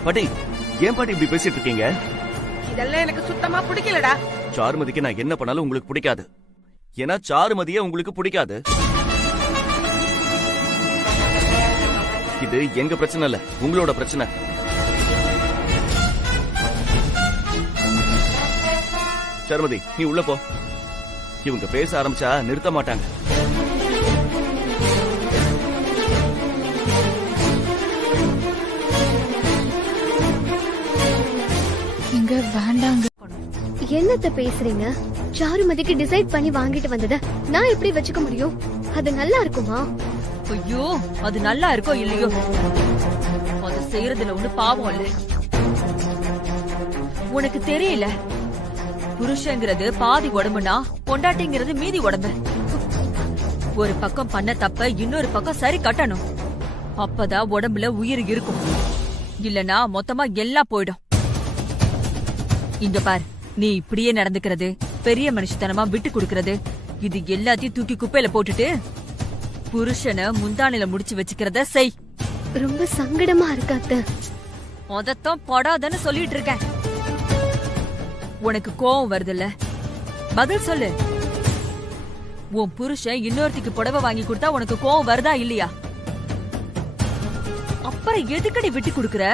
பாட்டி, ஏன் பாட்டி இப்படி பேசிட்டு இருக்கீங்க? இதெல்லாம் எனக்கு சுத்தமா பிடிக்கலடா. சாருமதிக்கு நான் என்ன பண்ணாலும் உங்களுக்கு பிடிக்காது. ஏன்னா சாருமதியே உங்களுக்கு பிடிக்காது. இது எங்க பிரச்சனை இல்ல, உங்களோட பிரச்சனை. சாருமதி, நீ உள்ள போ. இவங்க பேச ஆரம்பிச்சா நிறுத்த மாட்டாங்க. இங்க வேண்டாங்க. என்னத்த பேசுறீங்க? சாருமதிக்கு டிசைட் பண்ணி வாங்கிட்டு வந்தத நான் எப்படி வச்சுக்க முடியும்? அது நல்லா இருக்குமா? ஐயோ, அது நல்லா இருக்கோ இல்லையோ, அது செய்யறதுல ஒண்ணு பாவம் இல்ல. உனக்கு தெரியல, புருஷங்கிறது பாதி உடம்புனா பொண்டாட்டிங்கிறது மீதி உடம்பு. ஒரு பக்கம் பண்ண தப்ப இன்னொரு பக்கம் சரி கட்டணும். அப்பதான் உடம்புல உயிர் இருக்கும். இல்லனா மொத்தமா எல்லாம் போயிடும். இங்க பார், நீ இப்படியே நடந்துக்கிறது, பெரிய மனுஷத்தனமா விட்டு கொடுக்கறது, இது எல்லாத்தையும் தூக்கி குப்பையில போட்டுட்டு புருஷனை முந்தானில முடிச்சு வச்சுக்கிறத செய். ரொம்ப சங்கடமா இருக்காத்த. அதத்தான் படாதன்னு சொல்லிட்டு இருக்கேன். உனக்கு கோவம் வருதுல்ல, பதில் சொல்லு. உன் புருஷன் இன்னொருத்திக்கு புடவை வாங்கி கொடுத்தா உனக்கு கோவம் வருதா இல்லையா? அப்புறம் எதுக்கடி விட்டு கொடுக்கற?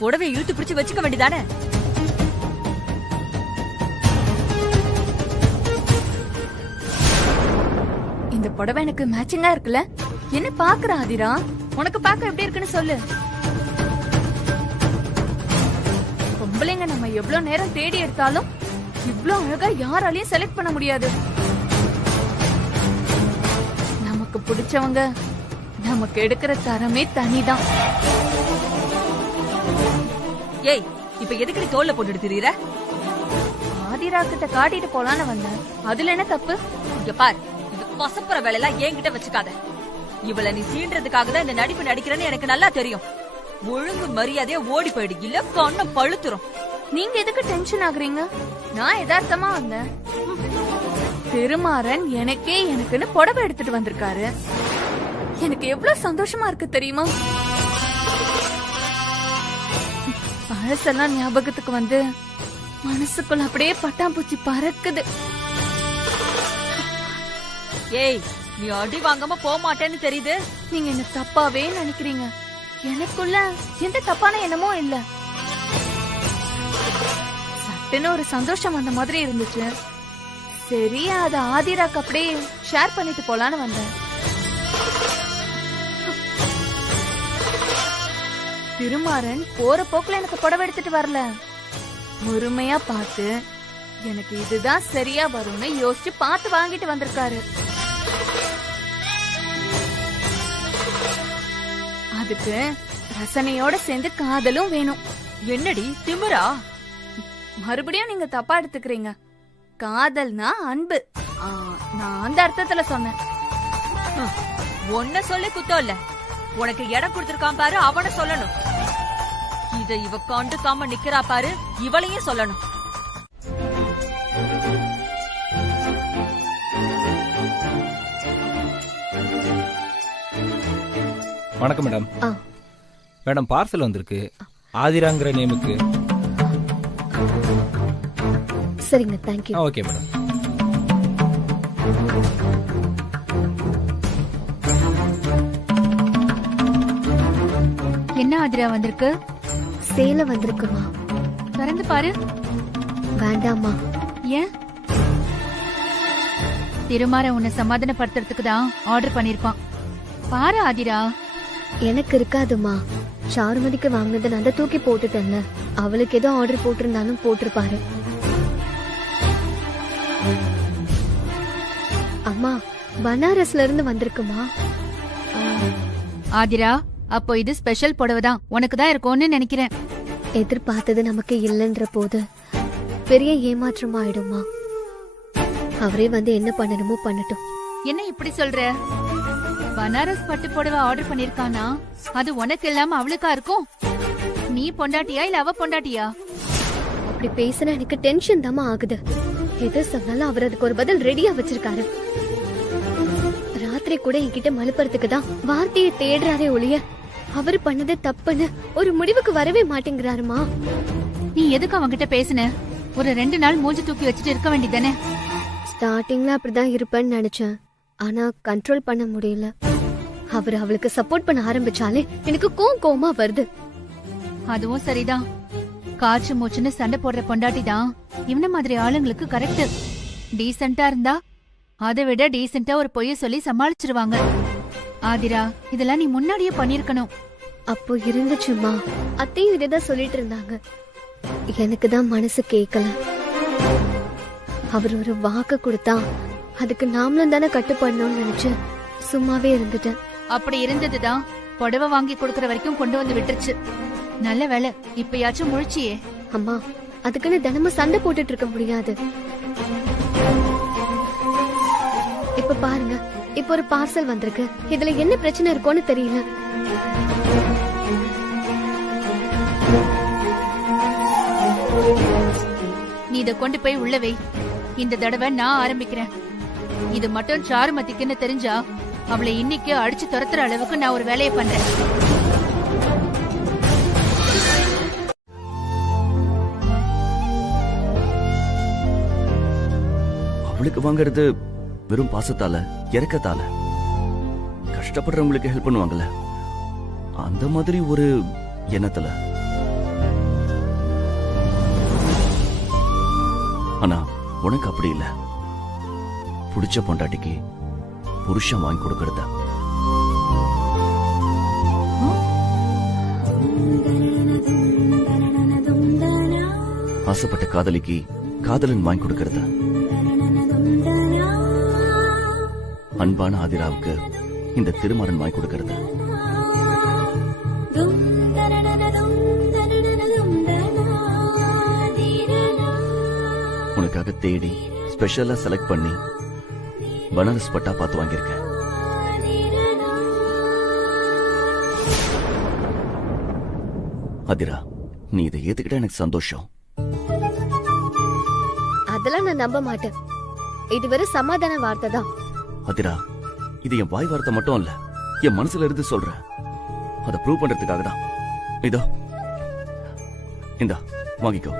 புடவை இழுத்து பிடிச்சு வச்சுக்க வேண்டியதானே? இந்த புடவை எனக்கு மேட்சிங்கா இருக்குல்ல? என்ன பாக்குற ஆதிரா? உனக்கு பாக்க எப்படி இருக்குன்னு சொல்லு. பொம்பளைங்க நம்ம எவ்வளவு நேரம் தேடி எடுத்தாலும் இவ்ளோ அழகா யாராலையும் செலக்ட் பண்ண முடியாது. நமக்கு பிடிச்சவங்க நமக்கு எடுக்கிற தரமே தனிதான். ஏய், இப்ப எதுக்கு தோல்ல போட்டுட்டு திரியற? ஆதிரா கிட்ட காட்டிட்டு போலான்னு வந்தேன், அதுல என்ன தப்பு? இங்க பார், இது பசப்புற வேலையெல்லாம் என்கிட்ட வச்சுக்காத. இவளை நீ சீன்றதுக்காக தான் இந்த நடிப்பு நடிக்கிறேன்னு எனக்கு நல்லா தெரியும். ஒழுங்கு மரியாதையா ஓடி போயிடு, இல்ல கண்ணம் பழுத்துரும். நீங்க எதுக்கு டென்ஷன் ஆகுறீங்க? நான் யதார்த்தமா வந்தேன். திருமாறன் எனக்குன்னு புடவை எடுத்துட்டு வந்திருக்காரு. எனக்கு எவ்வளவு சந்தோஷமா இருக்கு தெரியுமா? பழசெல்லாம் ஞாபகத்துக்கு வந்து மனசுக்குள்ள அப்படியே பட்டாம்பூச்சி பறக்குது. ஏய், நீ அடி வாங்காம போக மாட்டேன்னு தெரியுது. நீங்க என்ன தப்பாவே நினைக்கிறீங்க. எனக்குள்ள எந்த தப்பான எண்ணமோ இல்ல. சட்டுன்னு ஒரு சந்தோஷம் வந்த மாதிரி இருந்துச்சு. சரி, அத ஆதிராக்கு அப்படியே ஷேர் பண்ணிட்டு போலான்னு வந்தேன். திருமாறன் போற போக்குல எனக்கு புடவை எடுத்துட்டு வரல. பொறுமையா பார்த்து எனக்கு இதுதான் சரியா வரும்னு யோசிச்சு பார்த்து வாங்கிட்டு வந்திருக்காரு. அதுக்கு ரசனையோட சேர்ந்து காதலும் வேணும். என்னடி திமிரா? மறுபடியும் நீங்க தப்பா எடுத்துக்கிறீங்க. காதல்னா அன்பு. நான் அந்த அர்த்தத்துல சொன்னேன். ஒன்ன சொல்லி குத்தம் இல்ல, உனக்கு இடம் கொடுத்திருக்கான் பாரு, அவனை சொல்லணும். இத இவ கண்டுக்காம நிக்கிறா பாரு, இவளையும் சொல்லணும். வணக்கம் மேடம். மேடம், பார்சல் வந்திருக்கு ஆதிராங்கிற நேமுக்கு. சரிங்க, தேங்க்யூ. Okay madam. என்ன ஆதிரா வந்திருக்கு? சேலை வந்திருக்குமா? திறந்து பாரு. வேண்டாமா? ஏன்? திருமாறன் உன்னை சமாதானப்படுத்துறதுக்கு தான் ஆர்டர் பண்ணிருப்பான். பாரு ஆதிரா. எனக்கு இருக்காதுமா. சாருமதிக்கு வாங்கினதை நான் தான் தூக்கி போட்டுட்டேன்ல. அவளுக்கு ஏதோ ஆர்டர் போட்டிருந்தாலும் போட்டிருப்பாரு. அம்மா, பனாரஸ்ல இருந்து வந்திருக்குமா? ஆதிரா, அப்போ இது ஸ்பெஷல் புடவை தான், உனக்கு தான் இருக்கும்னு நினைக்கிறேன். எதிர்பார்த்தது நமக்கு இல்லைன்ற போது பெரிய ஏமாற்றம் ஆயிடுமா? அவரே வந்து என்ன பண்ணணுமோ பண்ணட்டும். என்ன இப்படி சொல்ற? பனாரஸ் பட்டு புடவை ஆர்டர் பண்ணிருக்கானா? அது உனக்கு இல்லாம அவளுக்கா இருக்கும்? நீ பொண்டாட்டியா இல்ல அவ பொண்டாட்டியா? அப்படி பேசினா எனக்கு டென்ஷன் தாமா ஆகுது. எது சொன்னாலும் அவர் அதுக்கு ஒரு பதில் ரெடியா வச்சிருக்காரு. ராத்திரி கூட என்கிட்ட மலுப்பறதுக்கு தான் வார்த்தையை தேடுறாரே ஒழிய அவர் பண்ணது தப்புன்னு ஒரு முடிவுக்கு வரவே மாட்டேங்கிறாருமா. நீ எதுக்கு அவங்கிட்ட பேசுன? ஒரு 2 நாள் மூஞ்சி தூக்கி வச்சுட்டு இருக்க வேண்டியதானே? ஸ்டார்டிங்ல அப்படிதான் இருப்பேன்னு நினைச்சேன். ஆனா கண்ட்ரோல் பண்ண முடியல. அவர் அவளுக்கு சப்போர்ட் பண்ண ஆரம்பிச்சாலே எனக்கு கோவமா வருது. அதுவும் சரிதான். காய்ச்சி மூச்சுன்னு சண்டை போடுற பொண்டாட்டி தான் இவன மாதிரி ஆளுங்களுக்கு கரெக்ட். டீசென்ட்டா இருந்தா அதை விட டீசென்ட்டா ஒரு பொய்ய சொல்லி சமாளிச்சிருவாங்க. ஆதிரா, இதெல்லாம் நீ முன்னாடியே பண்ணிருக்கணும். அப்போ இருந்துச்சுமா, அத்தையும் இதேதான் சொல்லிட்டு இருந்தாங்க. எனக்கு தான் மனசு கேட்கல. அவர் ஒரு வாக்கு கொடுத்தா அதுக்கு நாமளும் தானே கட்டுப்படணும்னு நினைச்சு சும்மாவே இருந்துட்டேன். அப்படி இருந்ததுதான் புடவை வாங்கி கொடுக்கற வரைக்கும் கொண்டு வந்து விட்டுருச்சு. நல்ல வேலை இப்பயாச்சும் முழிச்சியே. அம்மா, அதுக்குன்னு தினமும் சண்டை போட்டுட்டு இருக்க முடியாது. இப்ப பாருங்க, இப்ப ஒரு பார்சல் வந்திருக்கு. இதுல என்ன பிரச்சனை இருக்கும்னு தெரியல. நீ இத கொண்டு போய் உள்ள வை. இந்த தடவை நான் ஆரம்பிக்கிறேன். இது மட்டும் சாருமதிக்குன்னு தெரிஞ்சா அவளை இன்னைக்கு அடிச்சு துரத்துற அளவுக்கு நான் ஒரு வேலையை பண்றேன். அவளுக்கு வாங்கறது வெறும் பாசத்தால, இறக்கத்தால. கஷ்டப்படுறவங்களுக்கு ஹெல்ப் பண்ணுவாங்கல்ல, அந்த மாதிரி ஒரு எண்ணத்துல. ஆனா உனக்கு அப்படி இல்ல. புடிச்ச பொண்டாட்டிக்கு புருஷன் வாங்கி கொடுக்கறத. ஆசைப்பட்ட காதலிக்கு காதலன் வாங்கி கொடுக்கறத. அன்பான ஆதிராவுக்கு இந்த திருமணம் வாங்கி கொடுக்கறது. உனக்காக தேடி ஸ்பெஷலா செலக்ட் பண்ணி பனாரஸ் பட்டா பார்த்து வாங்கியிருக்கேன். ஆதிரா, நீ இதை ஏத்துக்கிட்ட எனக்கு சந்தோஷம். அதெல்லாம் நான் நம்ப மாட்டேன். இது வெறும் சமாதான வார்த்தை தான். ஆதிரா, இது என் வாய் வார்த்தை மட்டும் இல்ல, என் மனசுல இருந்து சொல்றேன். அதை ப்ரூவ் பண்றதுக்காக தான். இதோ இந்தா வாங்கிக்கோ.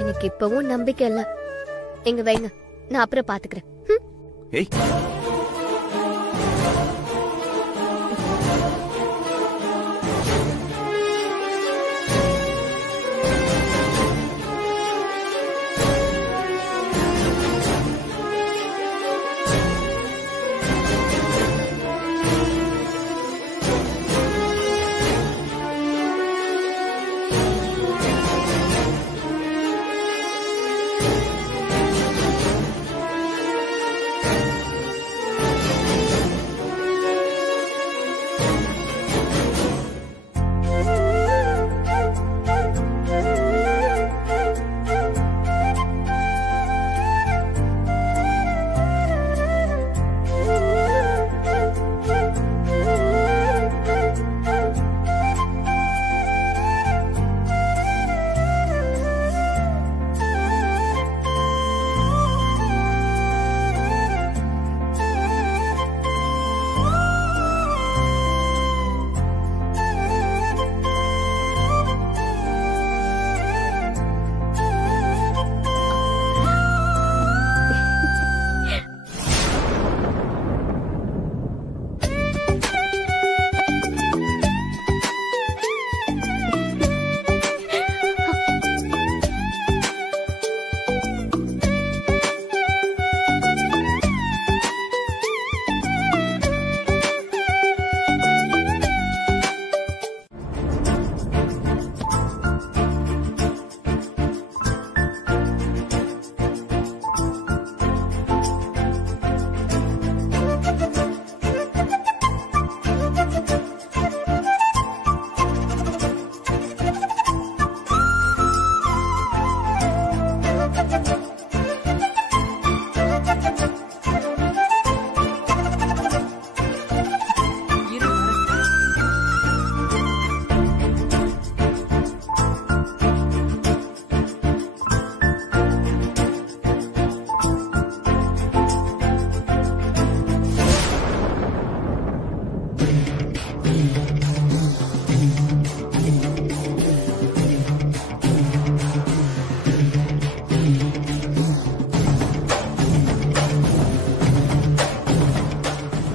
எனக்கு இப்பவும் நம்பிக்கை இல்ல. எங்க வைங்க, நான் அப்புறம் பாத்துக்கிறேன். ஏய்,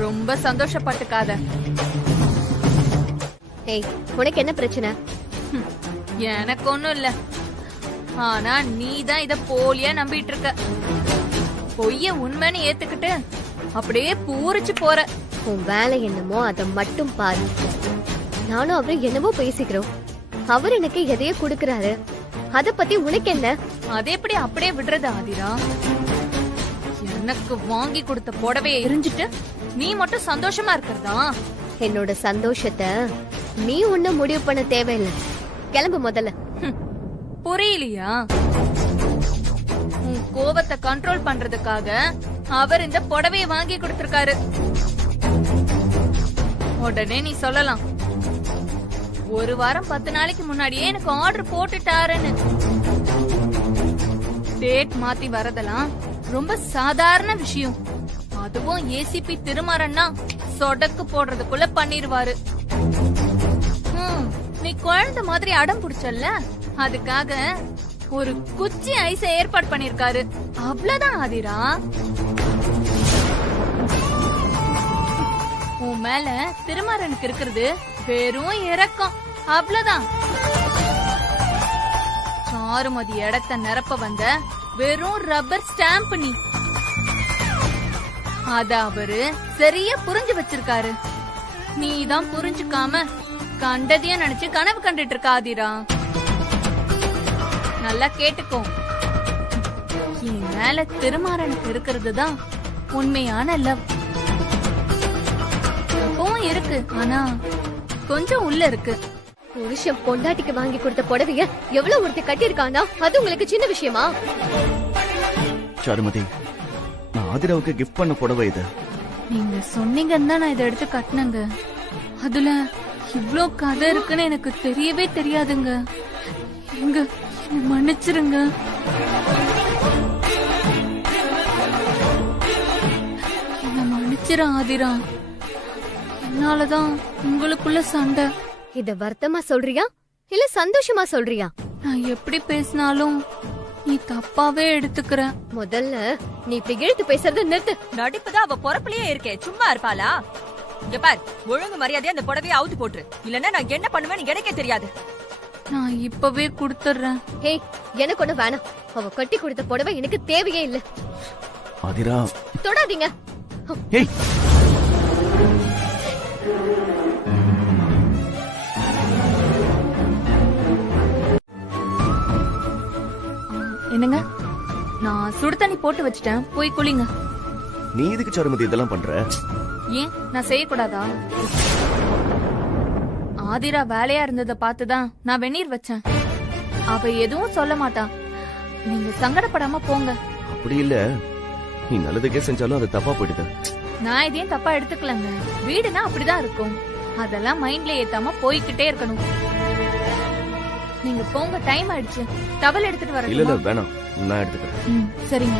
ரொம்ப சந்தோஷப்பட்டுக்காத. ஏய், உனக்கு என்ன பிரச்சனை? எனக்கு ஒண்ணும் இல்ல. ஆனா நீ தான் இத போலியா நம்பிட்டு இருக்க. பொய்ய உண்மைன்னு ஏத்துக்கிட்டு அப்படியே பூரிச்சு போற. உன் வேலை என்னமோ அதை மட்டும் பாரு. நானும் அவரும் என்னவோ பேசிக்கிறோம். அவர் எனக்கு எதையோ கொடுக்கறாரு. அத பத்தி உனக்கு என்ன? அது எப்படி அப்படியே விடுறது ஆதிரா? எனக்கு வாங்கி கொடுத்த புடவையை எரிஞ்சிட்டு நீ மட்டும் சந்தோஷமா இருக்கிறதா? என்னோட சந்தோஷத்தை நீ ஒண்ணு முடிவு பண்ண தேவையில்லை. கிளம்பு முதல்ல. புரியலையா? உன் கோவத்தை கண்ட்ரோல் பண்றதுக்காக அவர் இந்த புடவையை வாங்கி கொடுத்திருக்காரு. உடனே நீ சொல்லலாம், ஒரு வாரம் 10 நாளைக்கு முன்னாடியே எனக்கு ஆர்டர் போட்டுட்டாருன்னு. டேட் மாத்தி வரதெல்லாம் ரொம்ப சாதாரண விஷயம். அதுவும் ஏசிபி திருமாறன்னா சொடக்கு போடுறதுக்குள்ள பண்ணிருவாரு. நீ குழந்தை மாதிரி அடம் புடிச்சல்ல, அதுக்காக ஒரு குச்சி ஐஸ ஏற்பாடு பண்ணிருக்காரு. அவ்வளவுதான் ஆதிரா. உன் மேல திருமாறனுக்கு இருக்கிறது வெறும் இரக்கம். அவ்வளவுதான். சாருமதி இடத்த நிரப்ப வந்த வெறும் ரப்பர் ஸ்டாம்ப் நீ. அத அவரு சரியா புரிஞ்சு வச்சிருக்காரு. நீதான் புரிஞ்சுக்காம கண்டதையும் நினைச்சு கனவு கண்டுட்டு இருக்க ஆதிரா. நல்லா கேட்டுக்கோ, என் மேல திருமாறனுக்கு இருக்கிறது தான் உண்மையான லவ். இப்பவும் இருக்கு, ஆனா கொஞ்சம் உள்ள இருக்கு. புருஷன் பொண்டாட்டிக்கு வாங்கி கொடுத்த புடவைய எவ்வளவு ஒருத்தி கட்டியிருக்கானா? அது உங்களுக்கு சின்ன விஷயமா? சாருமதி, நான் ஆதிராவுக்கு கிஃப்ட் பண்ண புடவை இது. நீங்க சொன்னீங்கன்னு தான் நான் இதை எடுத்து கட்டினங்க. அதுல இவ்ளோ கதை இருக்குன்னு எனக்கு தெரியவே தெரியாதுங்க. எங்க மன்னிச்சிருங்க. என்ன மன்னிச்சிரு ஆதிரா. என்னாலதான் உங்களுக்குள்ள சண்டை. இத வருத்தமா சொல்றியா இல்ல சந்தோஷமா சொல்றியா? நான் எப்படி பேசினாலும் நீ தப்பாவே எடுத்துக்கிற. முதல்ல நீ இப்படி இழுத்து பேசுறத நிறுத்து. நடிப்புதான் அவ பொறப்புலயே இருக்கே, சும்மா இருப்பாளா? இங்க பார், ஒழுங்கு மரியாதையா அந்த புடவையை அவுத்து போட்டுரு. இல்லன்னா நான் என்ன பண்ணுவேன்னு எனக்கே தெரியாது. நான் இப்பவே கொடுத்துறேன். ஹே, எனக்கு ஒண்ணு வேணாம். அவ கட்டி கொடுத்த புடவை எனக்கு தேவையே இல்ல. ஆதிரா, தொடாதீங்க. ஏய், என்னங்க, நான் சுடு தண்ணி போட்டு வச்சிட்டேன், போய் குளிங்க. நீ எதுக்கு சாருமதி இதெல்லாம் பண்ற? ஏன் நான் செய்யக்கூடாதா? ஆதிரா வேலையா இருந்தத பார்த்துதான் நான் வெந்நீர் வச்சேன். அவ எதுவும் சொல்ல மாட்டா. நீங்க சங்கடப்படாம போங்க. அப்படி இல்ல, நீ நல்லதுக்கே செஞ்சாலும் அது தப்பா போயிடுது. நான் இதையும் தப்பா எடுத்துக்கலங்க. வீடுனா அப்படிதான் இருக்கும். அதெல்லாம் மைண்ட்ல ஏத்தாம போய்கிட்டே இருக்கணும். நீங்க போங்க, டைம் ஆயிடுச்சு. டவல் எடுத்துட்டு வரேன். இல்ல வேணாம், நான் எடுத்துக்கிறேன். சரிங்க.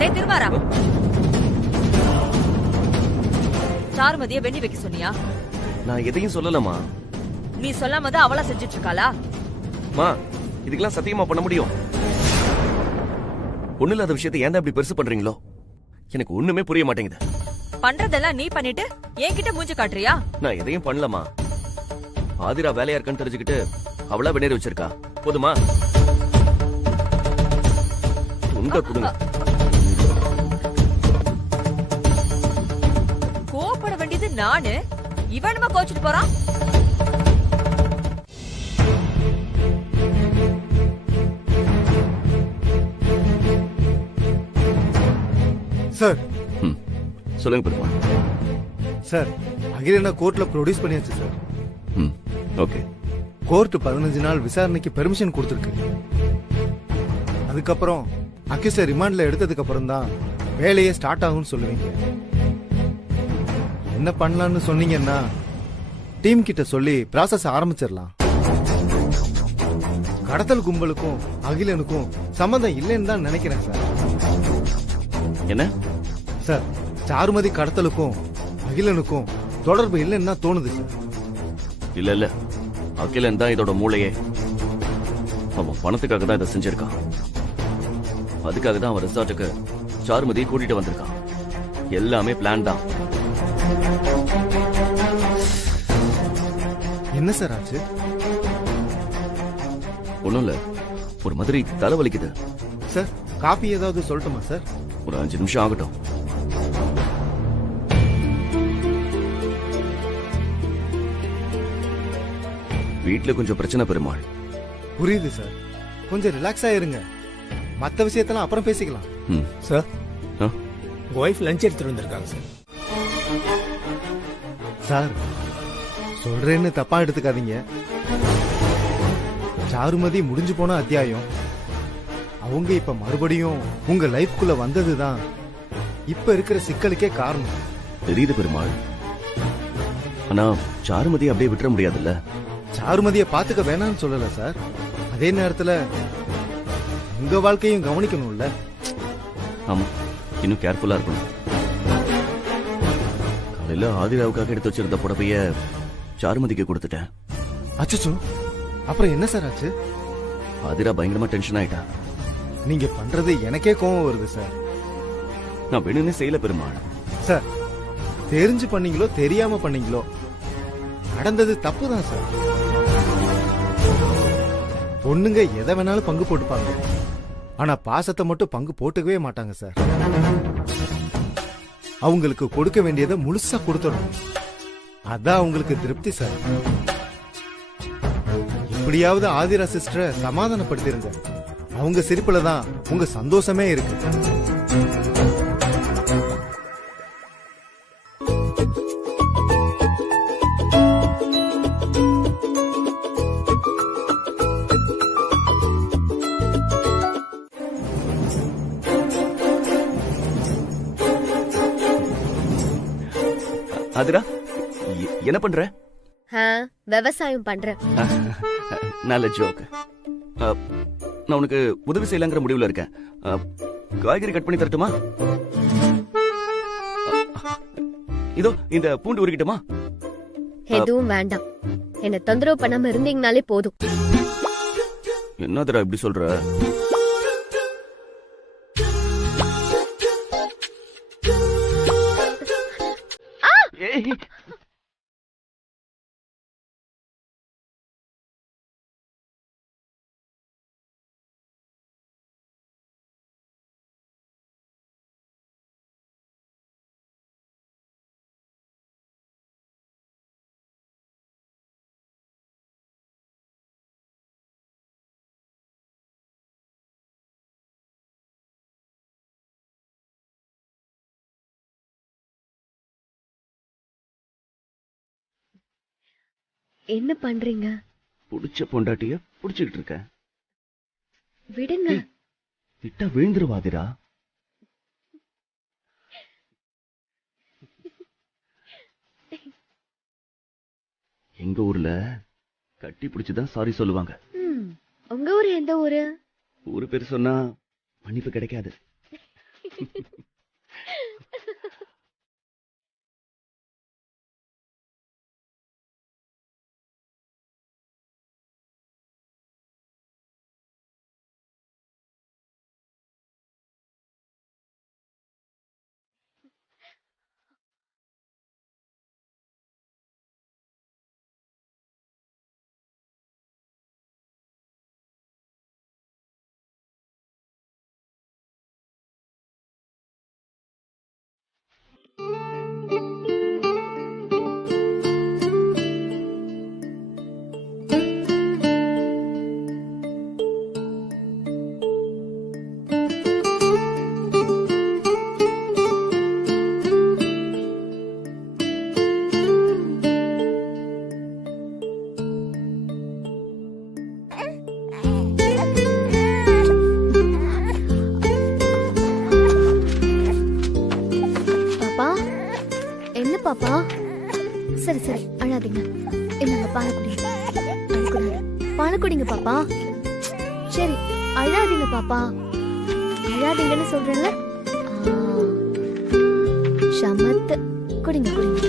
டேய் திருமாறா, சாருமதிய வெண்ணி வைக்க சொன்னியா? நான் எதையும் சொல்லலமா. நீ சொல்லாம தான் அவளா செஞ்சுட்டு இருக்காளா? மா, இதுக்கெல்லாம் சத்தியமா பண்ண முடியும்? ஒண்ணு இல்லாத விஷயத்தை ஏன் இப்படி பெருசு பண்றீங்களோ? எனக்கு ஒண்ணுமே புரிய மாட்டேங்குது. பண்றதெல்லாம் நீ பண்ணிட்டு என்கிட்ட மூஞ்சி காட்டுறியா? நான் எதையும் பண்ணலமா. ஆதிரா வேலையா இருக்கான்னு தெரிஞ்சுக்கிட்டு அவளா வெந்நீர் வச்சிருக்கா. போதுமா? உண்ட கொடுங்க. கோபப்பட வேண்டியது நானு, இவனுமா கோச்சிட்டு போறான். சார், சொல்லுங்க பெருமா. சார், அகிலனா கோர்ட்ல ப்ரொடியூஸ் பண்ணியாச்சு சார். ஓகே. கோர்ட் 15 நாள் விசாரணைக்கு பெர்மிஷன் கொடுத்திருக்கு. அதுக்கப்புறம் அக்யூஸை ரிமாண்ட்ல எடுத்ததுக்கு அப்புறம் தான் வேலையே ஸ்டார்ட் ஆகும்னு சொல்லுவீங்க. என்ன பண்ணலாம்னு சொன்னீங்கன்னா டீம் கிட்ட சொல்லி ப்ராசஸ் ஆரம்பிச்சிடலாம். கடத்தல் கும்பலுக்கும் அகிலனுக்கும் சம்மந்தம் இல்லைன்னு தான் நினைக்கிறேன் சார். என்ன சார், சாருமதி கடத்தலுக்கும் அகிலனுக்கும் தொடர்பு இல்லைன்னா தோணுது சார். இல்ல இல்ல, அகிலன் தான் இதோட மூளையே. அவன் பணத்துக்காக தான் இதை செஞ்சிருக்கான். அதுக்காக தான் அவன் ரிசார்ட்டுக்கு சாருமதியை கூட்டிட்டு வந்திருக்கான். எல்லாமே பிளான் தான். என்ன சார் ஆச்சு? ஒண்ணும் இல்ல, ஒரு மாதிரி தலைவலிக்குது. சார் காபி ஏதாவது சொல்லட்டுமா சார்? ஒரு 5 நிமிஷம் ஆகட்டும். வீட்டுல கொஞ்சம் பிரச்சனை பெருமாள். புரியுது சார், கொஞ்சம் ரிலாக்ஸா இருங்க. மத்த விஷயத்தெல்லாம் அப்புறம் பேசிக்கலாம். சார் உங்க ஒய்ஃப் லஞ்ச் எடுத்துட்டு வந்திருக்காங்க சார். சார் சொல்றேன்னு தப்பா எடுத்துக்காதீங்க. சாருமதி முடிஞ்சு போன அத்தியாயம். அவங்க இப்ப மறுபடியும் உங்க லைஃப்குள்ள வந்ததுதான் இப்ப இருக்கிற சிக்கலுக்கே காரணம். தெரியுது பெருமாள், ஆனா சாருமதி அப்படியே விட்டுற முடியாதுல்ல. சாருமதிய பாத்துக்க வேணாம்னு சொல்லல சார். அதே நேரத்துல உங்க வாழ்க்கையும் கவனிக்கணும்ல. ஆமா, இன்னும் கேர்ஃபுல்லா இருக்கணும். காலையில ஆதிராவுக்காக எடுத்து வச்சிருந்த புடவைய சாருமதிக்கு கொடுத்துட்டேன். அச்சோ, அப்புறம் என்ன சார் ஆச்சு? ஆதிரா பயங்கரமா டென்ஷன் ஆயிட்டா. நீங்க பண்றது எனக்கே கோவம் வருது சார். நான் வேணும்னே செய்யல பெருமாள். சார் தெரிஞ்சு பண்ணீங்களோ தெரியாம பண்ணீங்களோ நடந்தது தப்பு தான் சார். பொண்ணுங்க எதை வேணாலும் பங்கு போட்டுப்பாங்க, ஆனா பாசத்தை மட்டும் பங்கு போட்டுக்கவே மாட்டாங்க சார். அவங்களுக்கு கொடுக்க வேண்டியதை முழுசா கொடுத்துடணும். அதான் அவங்களுக்கு திருப்தி சார். எப்படியாவது ஆதிரா சிஸ்டரை சமாதானப்படுத்திருங்க. அவங்க சிரிப்புல தான் உங்க சந்தோஷமே இருக்கு. ஆதிரா, என்ன பண்ற? விவசாயம் பண்றேன். நல்ல ஜோக். நான் உனக்கு உதவி செய்யலாங்கிற முடிவுல இருக்கேன். காய்கறி கட் பண்ணி தரட்டுமா? இதோ இந்த பூண்டு உரிக்கட்டுமா? எதுவும் வேண்டாம். என்ன தொந்தரவு பண்ணாம இருந்தீங்கனாலே போதும். என்னதுடா இப்படி சொல்ற? என்ன பண்றீங்க? புடிச்ச பொண்டாட்டிய புடிச்சுக்கிட்டு இருக்க. விடுங்க. விட்டா விழுந்துருவாதிரா. எங்க ஊர்ல கட்டி பிடிச்சுதான் சாரி சொல்லுவாங்க. உங்க ஊரு எந்த ஊரு? ஊரு பேர் சொன்னா மன்னிப்பு கிடைக்காது. பாப்பா, சரி சரி அழாதீங்க. என்னங்க பால் குடிங்க. பால் குடிங்க பாப்பா. சரி அழாதீங்க பாப்பா. அழாதீங்கன்னு சொல்றேன்ல. சமத்து குடிங்க குடிங்க.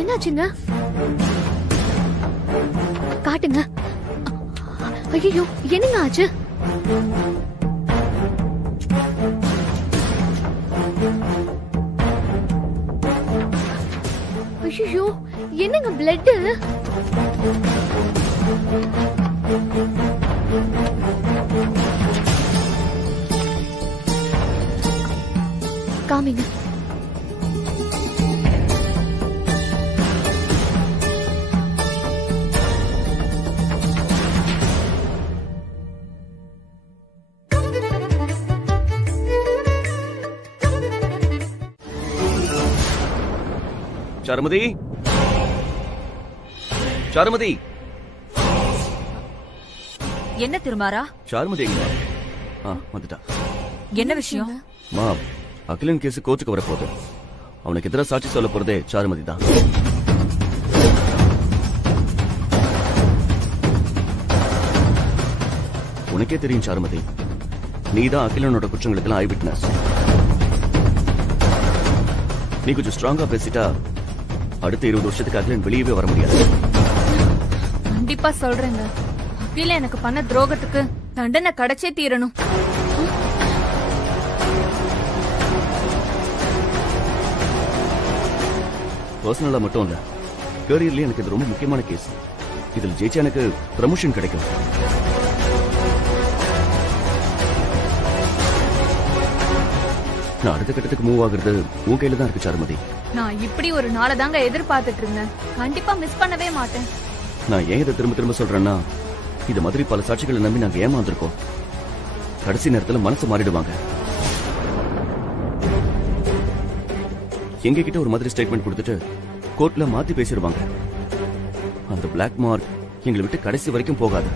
என்னாச்சுங்க? காட்டுங்க. ஐயோ, என்னங்க ஆச்சு? ஐயோ, என்னங்க பிளட்? காமிங்க. சாருமதி, சாருமதி. என்ன திருமாரா? சாருமதி எங்க? வந்துட்டா. என்ன விஷயம்? மா, அகிலன் கேஸ் கோர்ட்டுக்கு வரப்போகுது. அவனுக்கு எதிராக சாட்சி சொல்ல போறதே சாருமதி தான். உனக்கே தெரியும் சாருமதி, நீதான் அகிலனோட குற்றங்களுக்கெல்லாம் ஐ விட்னஸ். நீ கொஞ்சம் ஸ்ட்ராங்கா பேசிட்டா அடுத்த 20 வருஷத்துக்கு அகிலன் வெளியவே வர முடியாது. கண்டிப்பா சொல்றேங்க, அகில எனக்கு பண்ண துரோகத்துக்கு தண்டனை கிடைச்சே தீரணும். பர்சனலா மட்டும் இல்ல, கரியர்லயே எனக்கு இது ரொம்ப முக்கியமான கேஸ். இதில் ஜெயிச்சா எனக்கு ப்ரமோஷன் கிடைக்கும். நான் அடுத்த கட்டத்துக்கு மூவ் ஆகுறது உன் கையில தான் இருக்கு சாருமதி. நான் இப்படி ஒரு நாளை தாங்க எதிர்பார்த்துட்டு இருந்தேன். கண்டிப்பா மிஸ் பண்ணவே மாட்டேன். நான் ஏன் இதை திரும்ப திரும்ப சொல்றேன்னா, இது மாதிரி பல சாட்சிகளை நம்பி நாங்க ஏமாந்துருக்கோம். கடைசி நேரத்துல மனசு மாறிடுவாங்க. எங்க கிட்ட ஒரு மாதிரி ஸ்டேட்மெண்ட் கொடுத்துட்டு கோர்ட்ல மாத்தி பேசிடுவாங்க. அந்த பிளாக் மார்க் எங்களை விட்டு கடைசி வரைக்கும் போகாது.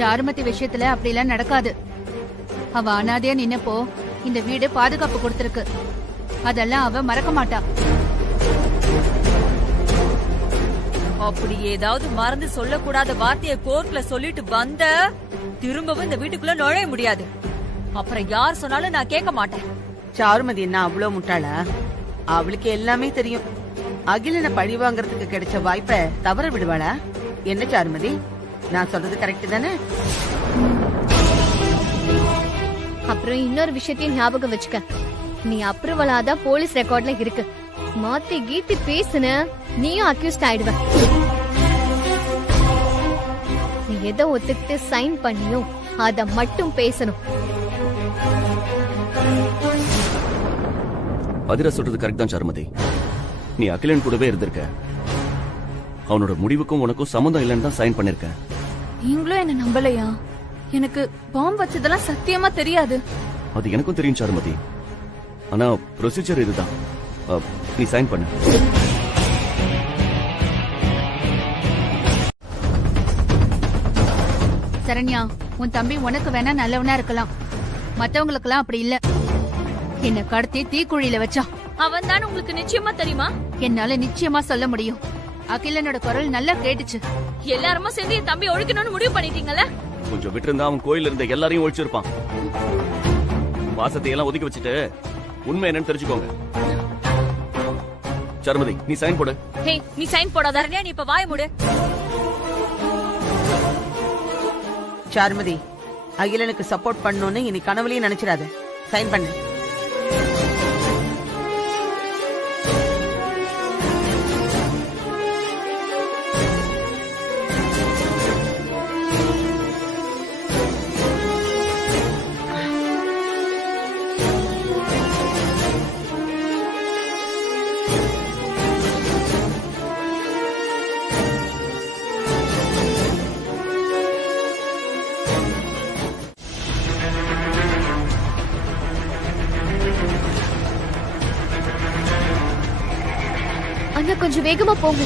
சாருமதி விஷயத்துல அப்படி எல்லாம் நடக்காது. அவ அனாதையா நின்னப்போ இந்த வீடு பாதுகாப்பு கொடுத்திருக்கு. அதெல்லாம் அவ மறக்க மாட்டா. அப்படி ஏதாவது மறந்து சொல்லக்கூடாத வார்த்தையை கோர்ட்ல சொல்லிட்டு வந்த திரும்பவும் இந்த வீட்டுக்குள்ள நுழைய முடியாது. அப்புறம் யார் சொன்னாலும் நான் கேட்க மாட்டேன். சாருமதி என்ன அவ்வளவு முட்டாளா? அவளுக்கு எல்லாமே தெரியும். அகிலனை பழி வாங்கறதுக்கு கிடைச்ச வாய்ப்பை தவற விடுவாளா? என்ன சாருமதி, நான் சொல்றது கரெக்ட் தானே? அப்புறம் இன்னொரு விஷயத்தையும் ஞாபகம் வச்சுக்க. நீ அப்ரூவலாதான் போலீஸ் ரெக்கார்ட்ல இருக்கு. மாத்தி கீத்தி பேசுன நீயும் அக்யூஸ்ட் ஆயிடுவ. நீ எதை ஒத்துக்கிட்டு சைன் பண்ணியோ அத மட்டும் பேசணும். அதிரா சொல்றது கரெக்ட் தான் சாருமதி. நீ அகிலன் கூடவே இருந்திருக்க. அவனோட முடிவுக்கும் உனக்கும் சம்மந்தம் இல்லைன்னு தான் சைன் பண்ணிருக்க. நீங்களும் என்ன நம்பலையா? எனக்கு பாம்பு வச்சதெல்லாம் சத்தியமா தெரியாது. அது எனக்கும் தெரியும் சாருமதி. ஆனா ப்ரொசீஜர் இதுதான். நீ சைன் பண்ணு. சரண்யா, உன் தம்பி உனக்கு வேணா நல்லவனா இருக்கலாம், மத்தவங்களுக்கெல்லாம் அப்படி இல்ல. என்ன கடத்தி தீக்குழியில வச்சான். அவன் தான் உங்களுக்கு நிச்சயமா தெரியுமா? என்னால நிச்சயமா சொல்ல முடியும். அகிலனோட குரல் நல்லா கேட்டுச்சு. எல்லாருமா சேர்ந்து என் தம்பி ஒழிக்கணும்னு முடிவு பண்ணிட்டீங்கல்ல? கொஞ்சம் விட்டுருந்தா அவன் கோயில இருந்த எல்லாரையும் ஒழிச்சிருப்பான். வாசத்தை எல்லாம் ஒதுக்கி வச்சுட்டு உண்மை என்னன்னு தெரிஞ்சுக்கோங்க. சாருமதி, நீ சைன் போடு. ஹே, நீ சைன் போடாத. நீ இப்ப வாய மூடு. சாருமதி, அகிலனுக்கு சப்போர்ட் பண்ணணும்னு இனி கனவுலயும் நினைச்சிடாத. சைன் பண்ணு. அண்ணா, கொஞ்சம் வேகமா போங்க.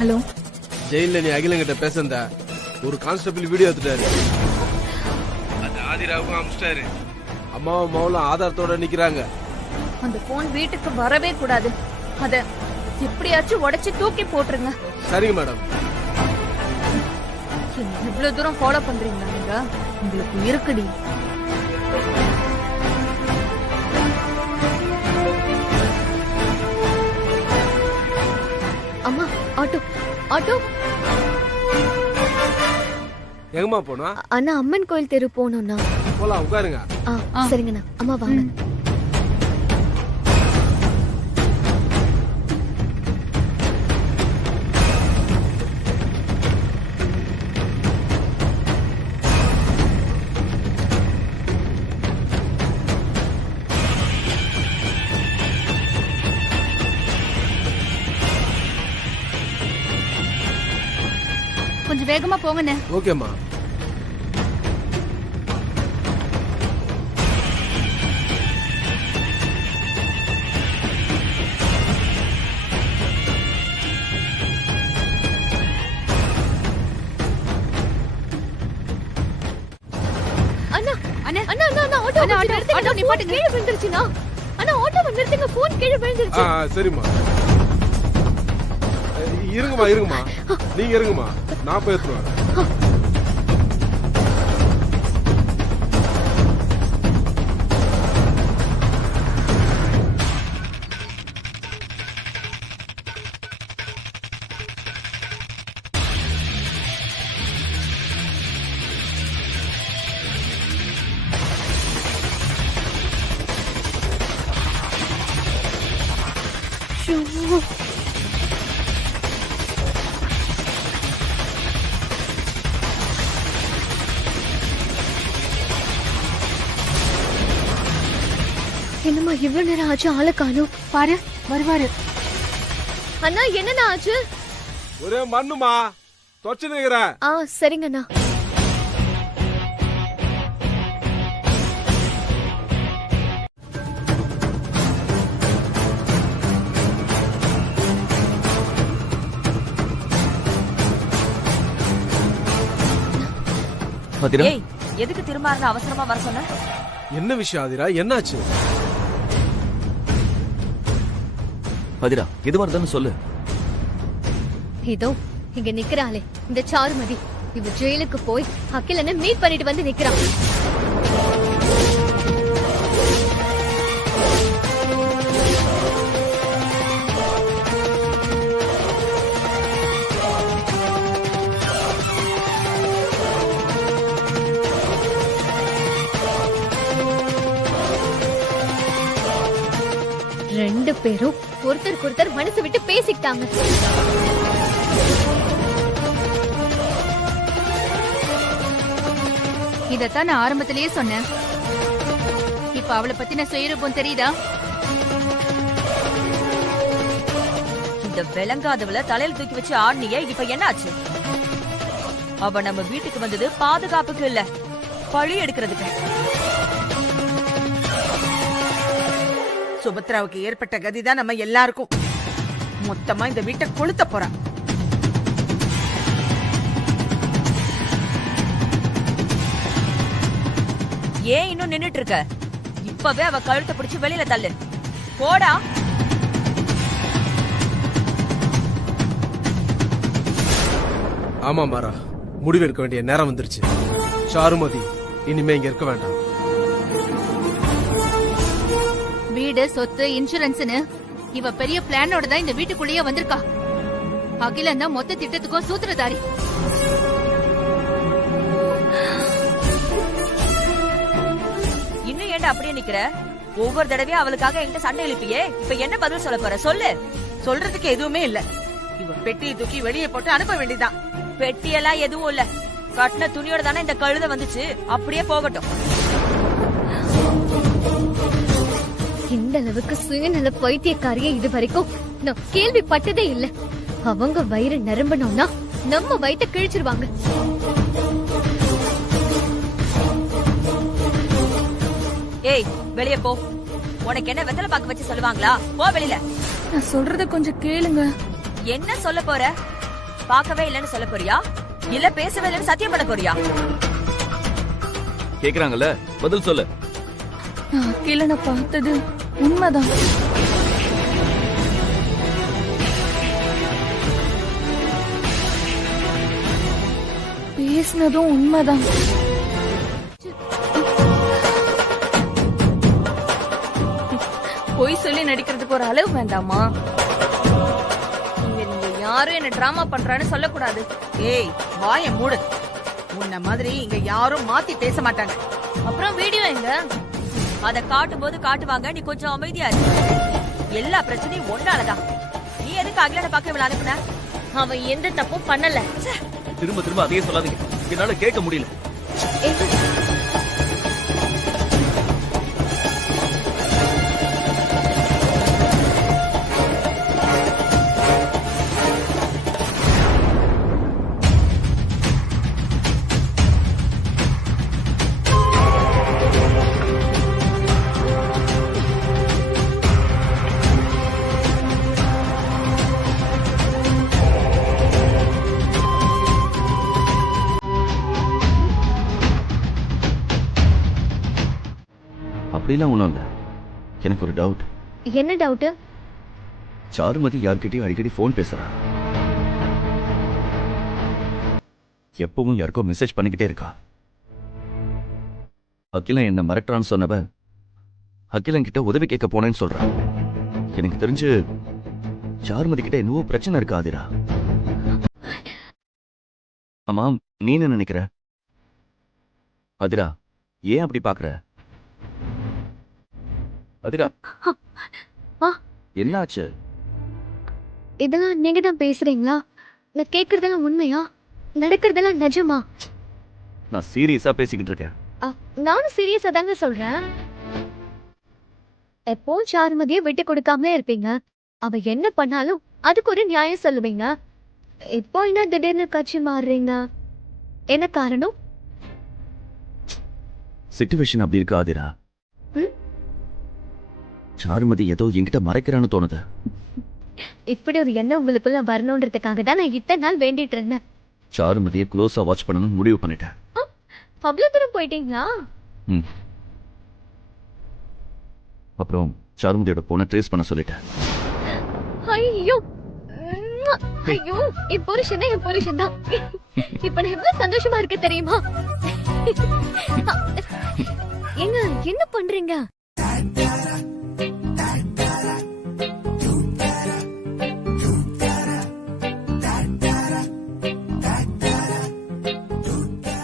ஹலோ, ஜெயில நீ அகிலங்கிட்ட பேசந்த ஒரு கான்ஸ்டபிள் வீடியோ எடுத்துட்டாரு. அது ஆதிராவுக்கும் அமிச்சிட்டாரு. அம்மாவும் மவுளும் ஆதாரத்தோட நிக்கிறாங்க. அந்த போன் வீட்டுக்கு வரவே கூடாது. அத எப்படியாச்சும் உடைச்சு தூக்கி போட்டுருங்க. சரிங்க மேடம். இவ்வளவு தூரம் ஃபாலோ பண்றீங்களா நீங்க? உங்களுக்கு இருக்குடி. அம்மா, ஆட்டோ ஆட்டோ. எங்கம்மா போனா? அண்ணா, அம்மன் கோயில் தெரு போகணும்ண்ணா. போலாம், உட்காருங்க. சரிங்கண்ணா. அம்மா வாங்க. கொஞ்சம் வேகமா போங்கண்ணே. ஓகேம்மா. அண்ணா அண்ணா அண்ணா அண்ணா ஆட்டோ ஆட்டோ நிப்பாட்டு. கீழே விழுந்துருச்சுண்ணா. அண்ணா ஆட்டோவை நிறுத்துங்க. போன் கீழே விழுந்துருச்சு. சரிம்மா, இருங்கம்மா. நீங்க இருங்கம்மா, நான் போய் எடுத்துட்டு வரேன். என்னம்மா இவ்வளவு நேரம் ஆச்சு, ஆளை காணோம். பாரு, வருவாரு. அண்ணா, என்னண்ணா ஆச்சு? ஒரே மண்ணுமா தொச்சு நிக்கிறேன். சரிங்கண்ணா. ஏய், எதுக்கு திரும்ப அவசரமா வர சொன்ன? என்ன விஷயம் ஆதிரா? என்னாச்சு? ஆதிரா, எதுவா இருந்தாலும் சொல்லு. இதோ இங்க நிக்கிறாளே இந்த சாருமதி. இவ ஜெயிலுக்கு போய் அகிலனை மீட் பண்ணிட்டு வந்து நிக்கிறான். ரெண்டு பேரும் ஒருத்தருக்கு ஒருத்தர் மனசு விட்டு பேசிக்கிட்டாங்க. இதத்தான் நான் ஆரம்பத்திலேயே சொன்னேன். இப்ப அவளை பத்தின சுயரூபம் தெரியுதா? இந்த விளங்காதவள தலையில தூக்கி வச்சு ஆடுனியே, இப்ப என்ன ஆச்சு? அவ நம்ம வீட்டுக்கு வந்தது பாதுகாப்புக்கு இல்ல, பழி எடுக்கிறதுக்கு. சுபத்ராவுக்கு ஏற்பட்ட கதிதான் நம்ம எல்லாருக்கும். மொத்தமா இந்த வீட்டை கொளுத்த போறா. ஏன் இன்னும் நின்னுட்டு இருக்க? இப்பவே அவ கழுத்தை பிடிச்சு வெளியில தள்ளு. போடா. ஆமா மாரா, முடிவெடுக்க வேண்டிய நேரம் வந்துருச்சு. சாருமதி இனிமே இங்க இருக்க வேண்டாம். வீடு சொத்து இன்சூரன்ஸ்னு இவ பெரிய பிளானோட தான் இந்த வீட்டுக்குள்ளேயே வந்திருக்கா. அகிலன் தான் மொத்த திட்டத்துக்கும் சூத்திரதாரி. இன்னும் ஏன்டா அப்படியே நிக்கிற? ஒவ்வொரு தடவையும் அவளுக்காக என்கிட்ட சண்டை எழுப்பியே, இப்ப என்ன பதில் சொல்ல போற சொல்லு. சொல்றதுக்கு எதுவுமே இல்ல. இவ பெட்டியை தூக்கி வெளியே போட்டு அனுப்ப வேண்டியதான். பெட்டியெல்லாம் எதுவும் இல்ல. கட்டின துணியோட தானே இந்த கழுத வந்துச்சு, அப்படியே போகட்டும். இந்த அளவுக்கு சுயநல பைத்தியக்காரிய இது வரைக்கும் நான் கேள்விப்பட்டதே இல்ல. அவங்க வயிறு நிரம்பணும்னா நம்ம வயித்தை கிழிச்சிருவாங்க. ஏய் வெளிய போ. உனக்கு என்ன வெத்தலை பாக்க வச்சு சொல்லுவாங்களா? போ வெளியில. நான் சொல்றத கொஞ்சம் கேளுங்க. என்ன சொல்ல போற? பார்க்கவே இல்லன்னு சொல்ல போறியா, இல்ல பேசவே இல்லன்னு சத்தியம் பண்ண போறியா? கேக்குறாங்கல்ல, பதில் சொல்லு. நான் அகிலனை பார்த்தது உண்மைதான். பேசினதும் உண்மைதான். பொய் சொல்லி நடிக்கிறதுக்கு ஒரு அளவு வேண்டாமா? நீங்க யாரும் என்ன டிராமா பண்றான்னு சொல்லக்கூடாது. ஏய் வாய மூடு. உன்ன மாதிரி இங்க யாரும் மாத்தி பேச மாட்டாங்க. அப்புறம் வீடியோ எங்க? அத காட்டும் போது காட்டுவாங்க, நீ கொஞ்சம் அமைதியா இரு. எல்லா பிரச்சனையும் ஒன்னாலதான். நீ எதுக்கு அகிலனை பார்க்க இவள அனுப்புன? அவன் எந்த தப்பும் பண்ணல. திரும்ப திரும்ப அதையே சொல்லாதீங்க, என்னால கேட்க முடியல. அப்படிலாம் ஒண்ணும் இல்ல. எனக்கு ஒரு டவுட். என்ன டவுட்? சாருமதி யார்கிட்டயும் அடிக்கடி போன் பேசுறா. எப்பவும் யாருக்கோ மெசேஜ் பண்ணிக்கிட்டே இருக்கா. அகிலன் என்ன மிரட்டுறான்னு சொன்னவ அகிலன் கிட்ட உதவி கேட்க போனேன்னு சொல்றான். எனக்கு தெரிஞ்சு சாருமதி கிட்ட என்னவோ பிரச்சனை இருக்கா ஆதிரா. ஆமா, நீ என்ன நினைக்கிற? ஆதிரா, ஏன் அப்படி பாக்குற? அதிரா, என்ன ஆச்சு? இதெல்லாம் நீங்க தான் பேசுறீங்களா? நான் கேக்குறதெல்லாம் உண்மையா? நடக்கிறதெல்லாம் நிஜமா? நான் சீரியஸா பேசிக்கிட்டு இருக்கேன். நானும் சீரியஸா தாங்க சொல்றேன். எப்போ சாருமதியை விட்டு கொடுக்காமலே இருப்பீங்க. அவ என்ன பண்ணாலும் அதுக்கு ஒரு நியாயம் சொல்லுவீங்க. இப்போ என்ன திடீர்னு கட்சி மாறுறீங்க? என்ன காரணம்? சிச்சுவேஷன் அப்படி இருக்கு ஆதிரா. சாருமதி ஏதோ என்கிட்ட மறைக்கிறான்னு தோணுது. இப்படி ஒரு எண்ணம் உங்களுக்குள்ள வரணுன்றதுக்காக தான் நான் இத்தனை நாள் வேண்டிட்டு இருந்தேன். சாருமதியை க்ளோஸா வாட்ச் பண்ணணும்னு முடிவு பண்ணிட்டேன். அவ்வளவு தூரம் போயிட்டீங்களா? அப்புறம் சாருமதியோட போனை ட்ரேஸ் பண்ண சொல்லிட்டேன். ஐயோ ஐயோ, என் புருஷன் தான், என் புருஷன் தான். இப்ப நான் எவ்வளவு சந்தோஷமா இருக்கு தெரியுமா? ஏங்க என்ன பண்றீங்க?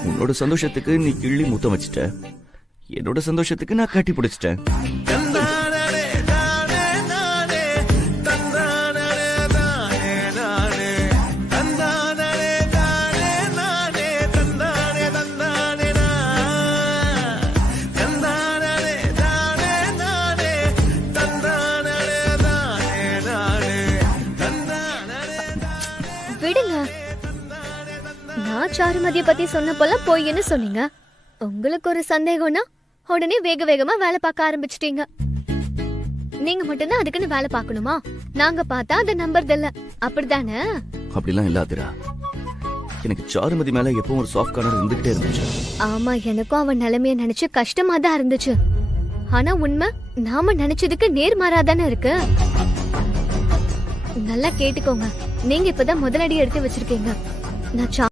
உன்னோட சந்தோஷத்துக்கு நீ கிள்ளி முத்தம் வச்சிட்ட, என்னோட சந்தோஷத்துக்கு நான் கட்டி பிடிச்சிட்டேன். விடுங்க. நான் சாருமதியை பத்தி சொன்னப்பெல்லாம் பொய்ன்னு சொன்னீங்க. உங்களுக்கு ஒரு சந்தேகம்னா உடனே வேக வேகமா வேலை பார்க்க ஆரம்பிச்சிட்டீங்க. நீங்க மட்டும்தான் அதுக்குன்னு வேலை பார்க்கணுமா? நாங்க பார்த்தா அதை நம்புறதில்ல, அப்படித்தானே? அப்படிலாம் இல்ல ஆதிரா. எனக்கு சாருமதி மேல எப்பவும் ஒரு சாஃப்ட் கார்னர் இருந்துகிட்டே இருந்துச்சு. ஆமா, எனக்கும் அவன் நிலைமைய நினைச்சு கஷ்டமா தான் இருந்துச்சு. ஆனா உண்மை நாம நினைச்சதுக்கு நேர்மாறாதானே இருக்கு. நல்லா கேட்டுக்கோங்க, நீங்க இப்பதான் முதலடி எடுத்து வச்சிருக்கீங்க. நான்